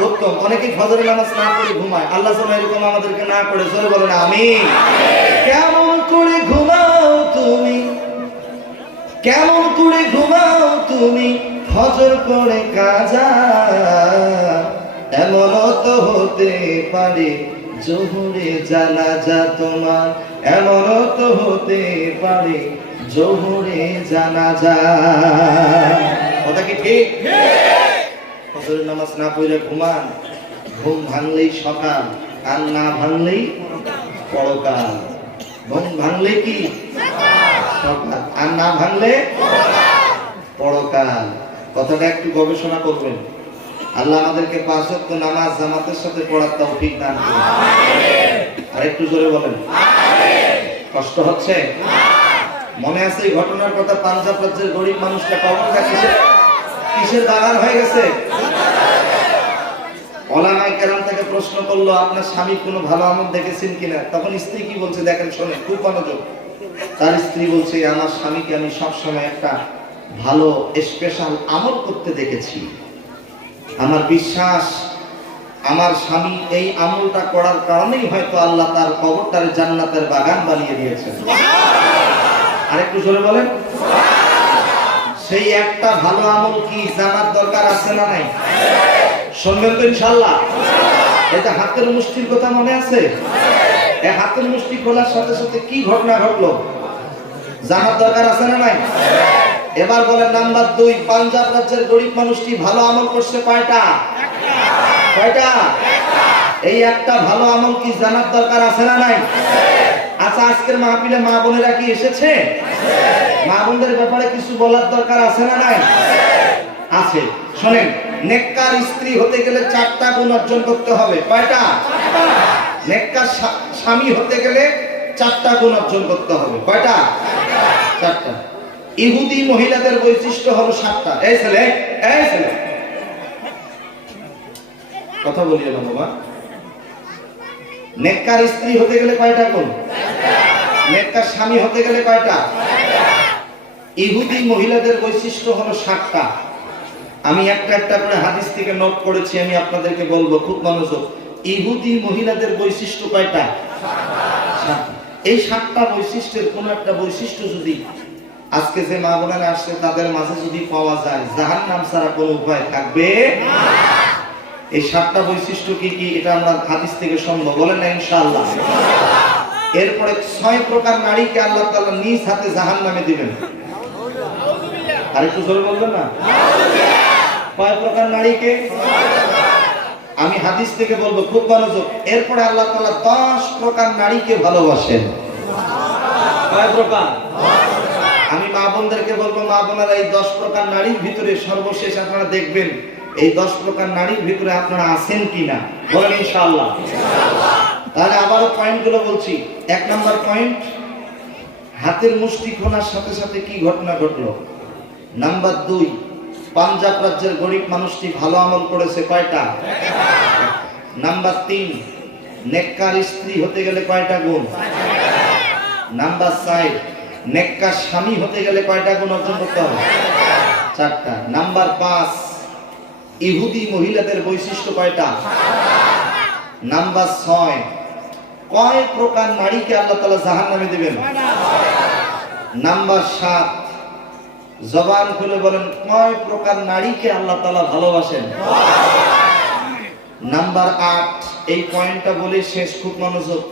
উত্তম। অনেকে ফজরের নামাজ না পড়ে ঘুমায়, আল্লাহ যেন এরকম আমাদেরকে না করে। জোরে বলেন আমিন। কেমন করে ঘুমাও তুমি, কেমন করে ঘুমাও তুমি ফজর করে কাজা, এমনও তো হতে পারে জোহরে জানাজা তোমার, এমনও তো হতে পারে জোহরে জানাজা। কথা কি ঠিক? ফজরের নামাজ না পড়লে ঘুমান, ঘুম ভাঙলেই সকাল, আর না ভাঙলেই পরকাল। ঘুম ভাঙলে কি সকাল, আর না ভাঙলে পরকাল। কথাটা একটু গবেষণা করবেন। আল্লাহ আমাদেরকে 5 ওয়াক্ত নামাজ জামাতের সাথে পড়ার তৌফিক দান করুন। আর একটু জোরে বলেন কষ্ট হচ্ছে? মনে আছে এই ঘটনার কথা? পাঞ্জাব রাজ্যের গরিব মানুষটা কবরটা কিসের বাগান হয়ে গেছে? ওলামায়ে কেরাম থেকে প্রশ্ন করলো, আপনার স্বামী কোনো ভালো আমল দেখেছেন কিনা? তখন স্ত্রী কি বলছে দেখেন, শোনেন, খুব মনোযোগ। তার স্ত্রী বলছে, আমার স্বামীকে আমি সবসময় একটা ভালো স্পেশাল আমল করতে দেখেছি। আমার বিশ্বাস আমার স্বামী এই আমলটা করার কারণেই হয়তো আল্লাহ তার কবরটারে জান্নাতের বাগান বানিয়ে দিয়েছেন। আরেকটু জোরে বলেন। সেই একটা ভালো আমল কি জানার দরকার আছে না নাই? শুনবেন তো ইনশাআল্লাহ? এটা হাতের মুষ্টির কথা মনে আছে? এই হাতের মুষ্টি খোলার সাথে সাথে কি ঘটনা ঘটলো জানার দরকার আছে না নাই? এবার বলেন নাম্বার 2, পাঞ্জাব রাজ্যের গরিব মানুষটি ভালো আমল করছে কয়টা? কয়টা? এই একটা ভালো আমল কি জানার দরকার আছে না নাই? আচ্ছা, আজকের মাহফিলে মা বোনেরা কি এসেছে? মা বোনদের ব্যাপারে কিছু বলার দরকার আছে না নাই? আছে। শুনেন, নেককার স্ত্রী হতে গেলে 4টা গুণ অর্জন করতে হবে। কয়টা? নেককার স্বামী হতে গেলে 4টা গুণ অর্জন করতে হবে। কয়টা? 4টা। ইহুদি মহিলাদের বৈশিষ্ট্য হলো 7টা। এই ছেলে, এই ছেলে, কথা বলিও না বাবা। নেককার স্ত্রী হতে গেলে কয়টা গুণ? নেককার স্বামী হতে গেলে কয়টা? ইহুদি মহিলাদের বৈশিষ্ট্য হলো 7টা। আমি একটা একটা করে হাদিস থেকে নোট করেছি, আমি আপনাদেরকে বলবো, খুব মনোযোগ। ইহুদি মহিলাদের বৈশিষ্ট্য কয়টা? 7টা। এই 7টা বৈশিষ্ট্যের কোন একটা বৈশিষ্ট্য যদি আজকে যে মা বোনেরা আসছে তাদের মাঝে যদি পাওয়া যায়, জাহান্নাম ছাড়া কোনো উপায় থাকবে না। এই 7টা বৈশিষ্ট্য কি কি এটা আমরা হাদিস থেকে শুনবো, বলেন না ইনশাআল্লাহ? এরপরে 6 প্রকার নারীকে আল্লাহ তাআলা নিজ হাতে জাহান্নামে দিবেন। আরেকটু জোরে বলবেন না? কয় প্রকার নারীকে? আমি হাদিস থেকে বলবো, খুব মনোযোগ। এরপরে আল্লাহ তাআলা 10 প্রকার নারীকে ভালোবাসেন। কয় প্রকার? আমি মা বোনদেরকে বলবো, মা বোনেরা এই 10 প্রকার নারীর ভিতরে সর্বশেষ আপনারা দেখবেন এই 10 প্রকার নারীর ভিতরে আপনারা আছেন কিনা, বলেন ইনশাআল্লাহ। তাহলে আবারও পয়েন্টগুলো বলছি। 1 নম্বর পয়েন্ট, হাতের মুষ্টি খোলার সাথে সাথে কি ঘটনা ঘটলো। নাম্বার 2, পাঞ্জাব রাজ্যের গরিব মানুষটি ভালো আমল করেছে কয়টা? নাম্বার 3, নেককার স্ত্রী হতে গেলে কয়টা গুণ? নাম্বার 4, নেককার স্বামী হতে গেলে কয়টা গুণ অর্জন করতে হবে? 4টা। নাম্বার 5, ইহুদি মহিলাদের বৈশিষ্ট্য কয়টা? নাম্বার 6, কয় প্রকার নারীকে আল্লাহ তাআলা জাহান্নামে দিবেন? নাম্বার 7, জবান খুলে বলেন কয় প্রকার নারীকে আল্লাহ তাআলা ভালোবাসেন? নাম্বার 8, এই পয়েন্টটা বলে শেষ, খুব মনোযোগ।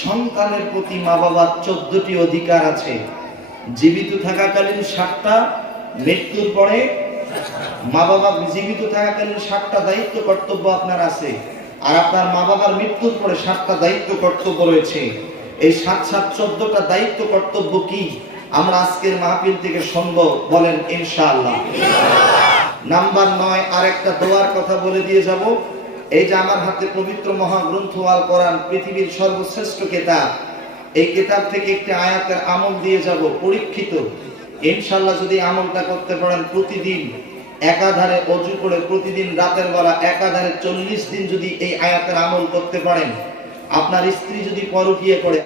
সন্তানের প্রতি মা বাবার 14টি অধিকার আছে। জীবিত থাকাকালীন 7টা, মৃত্যুর পরে মা বাবা জীবিত থাকাকালীন 7টা দায়িত্ব কর্তব্য আপনার আছে। আর আপনার মা বাবার মৃত্যুর পরে 7টা দায়িত্ব কর্তব্য রয়েছে। এই 7 7 14টা দায়িত্ব কর্তব্য কি আমরা আজকের মাহফিল থেকে শুনবো, বলেন ইনশাআল্লাহ। নাম্বার 9 আরেকটা দোয়ার কথা বলে দিয়ে যাব। এই যে আমার হাতে পবিত্র মহাগ্রন্থ আল কোরআন, পৃথিবীর সর্বশ্রেষ্ঠ কিতাব, এই কিতাব থেকে একটি আয়াতের আমল দিয়ে যাব পরীক্ষিত। ইনশাআল্লাহ যদি আমলটা করতে পারেন, প্রতিদিন একাধারে ওযু করে প্রতিদিন রাতের বেলা একাধারে 40 দিন যদি এই আয়াতের আমল করতে পারেন, আপনার স্ত্রী যদি পরকীয়া করে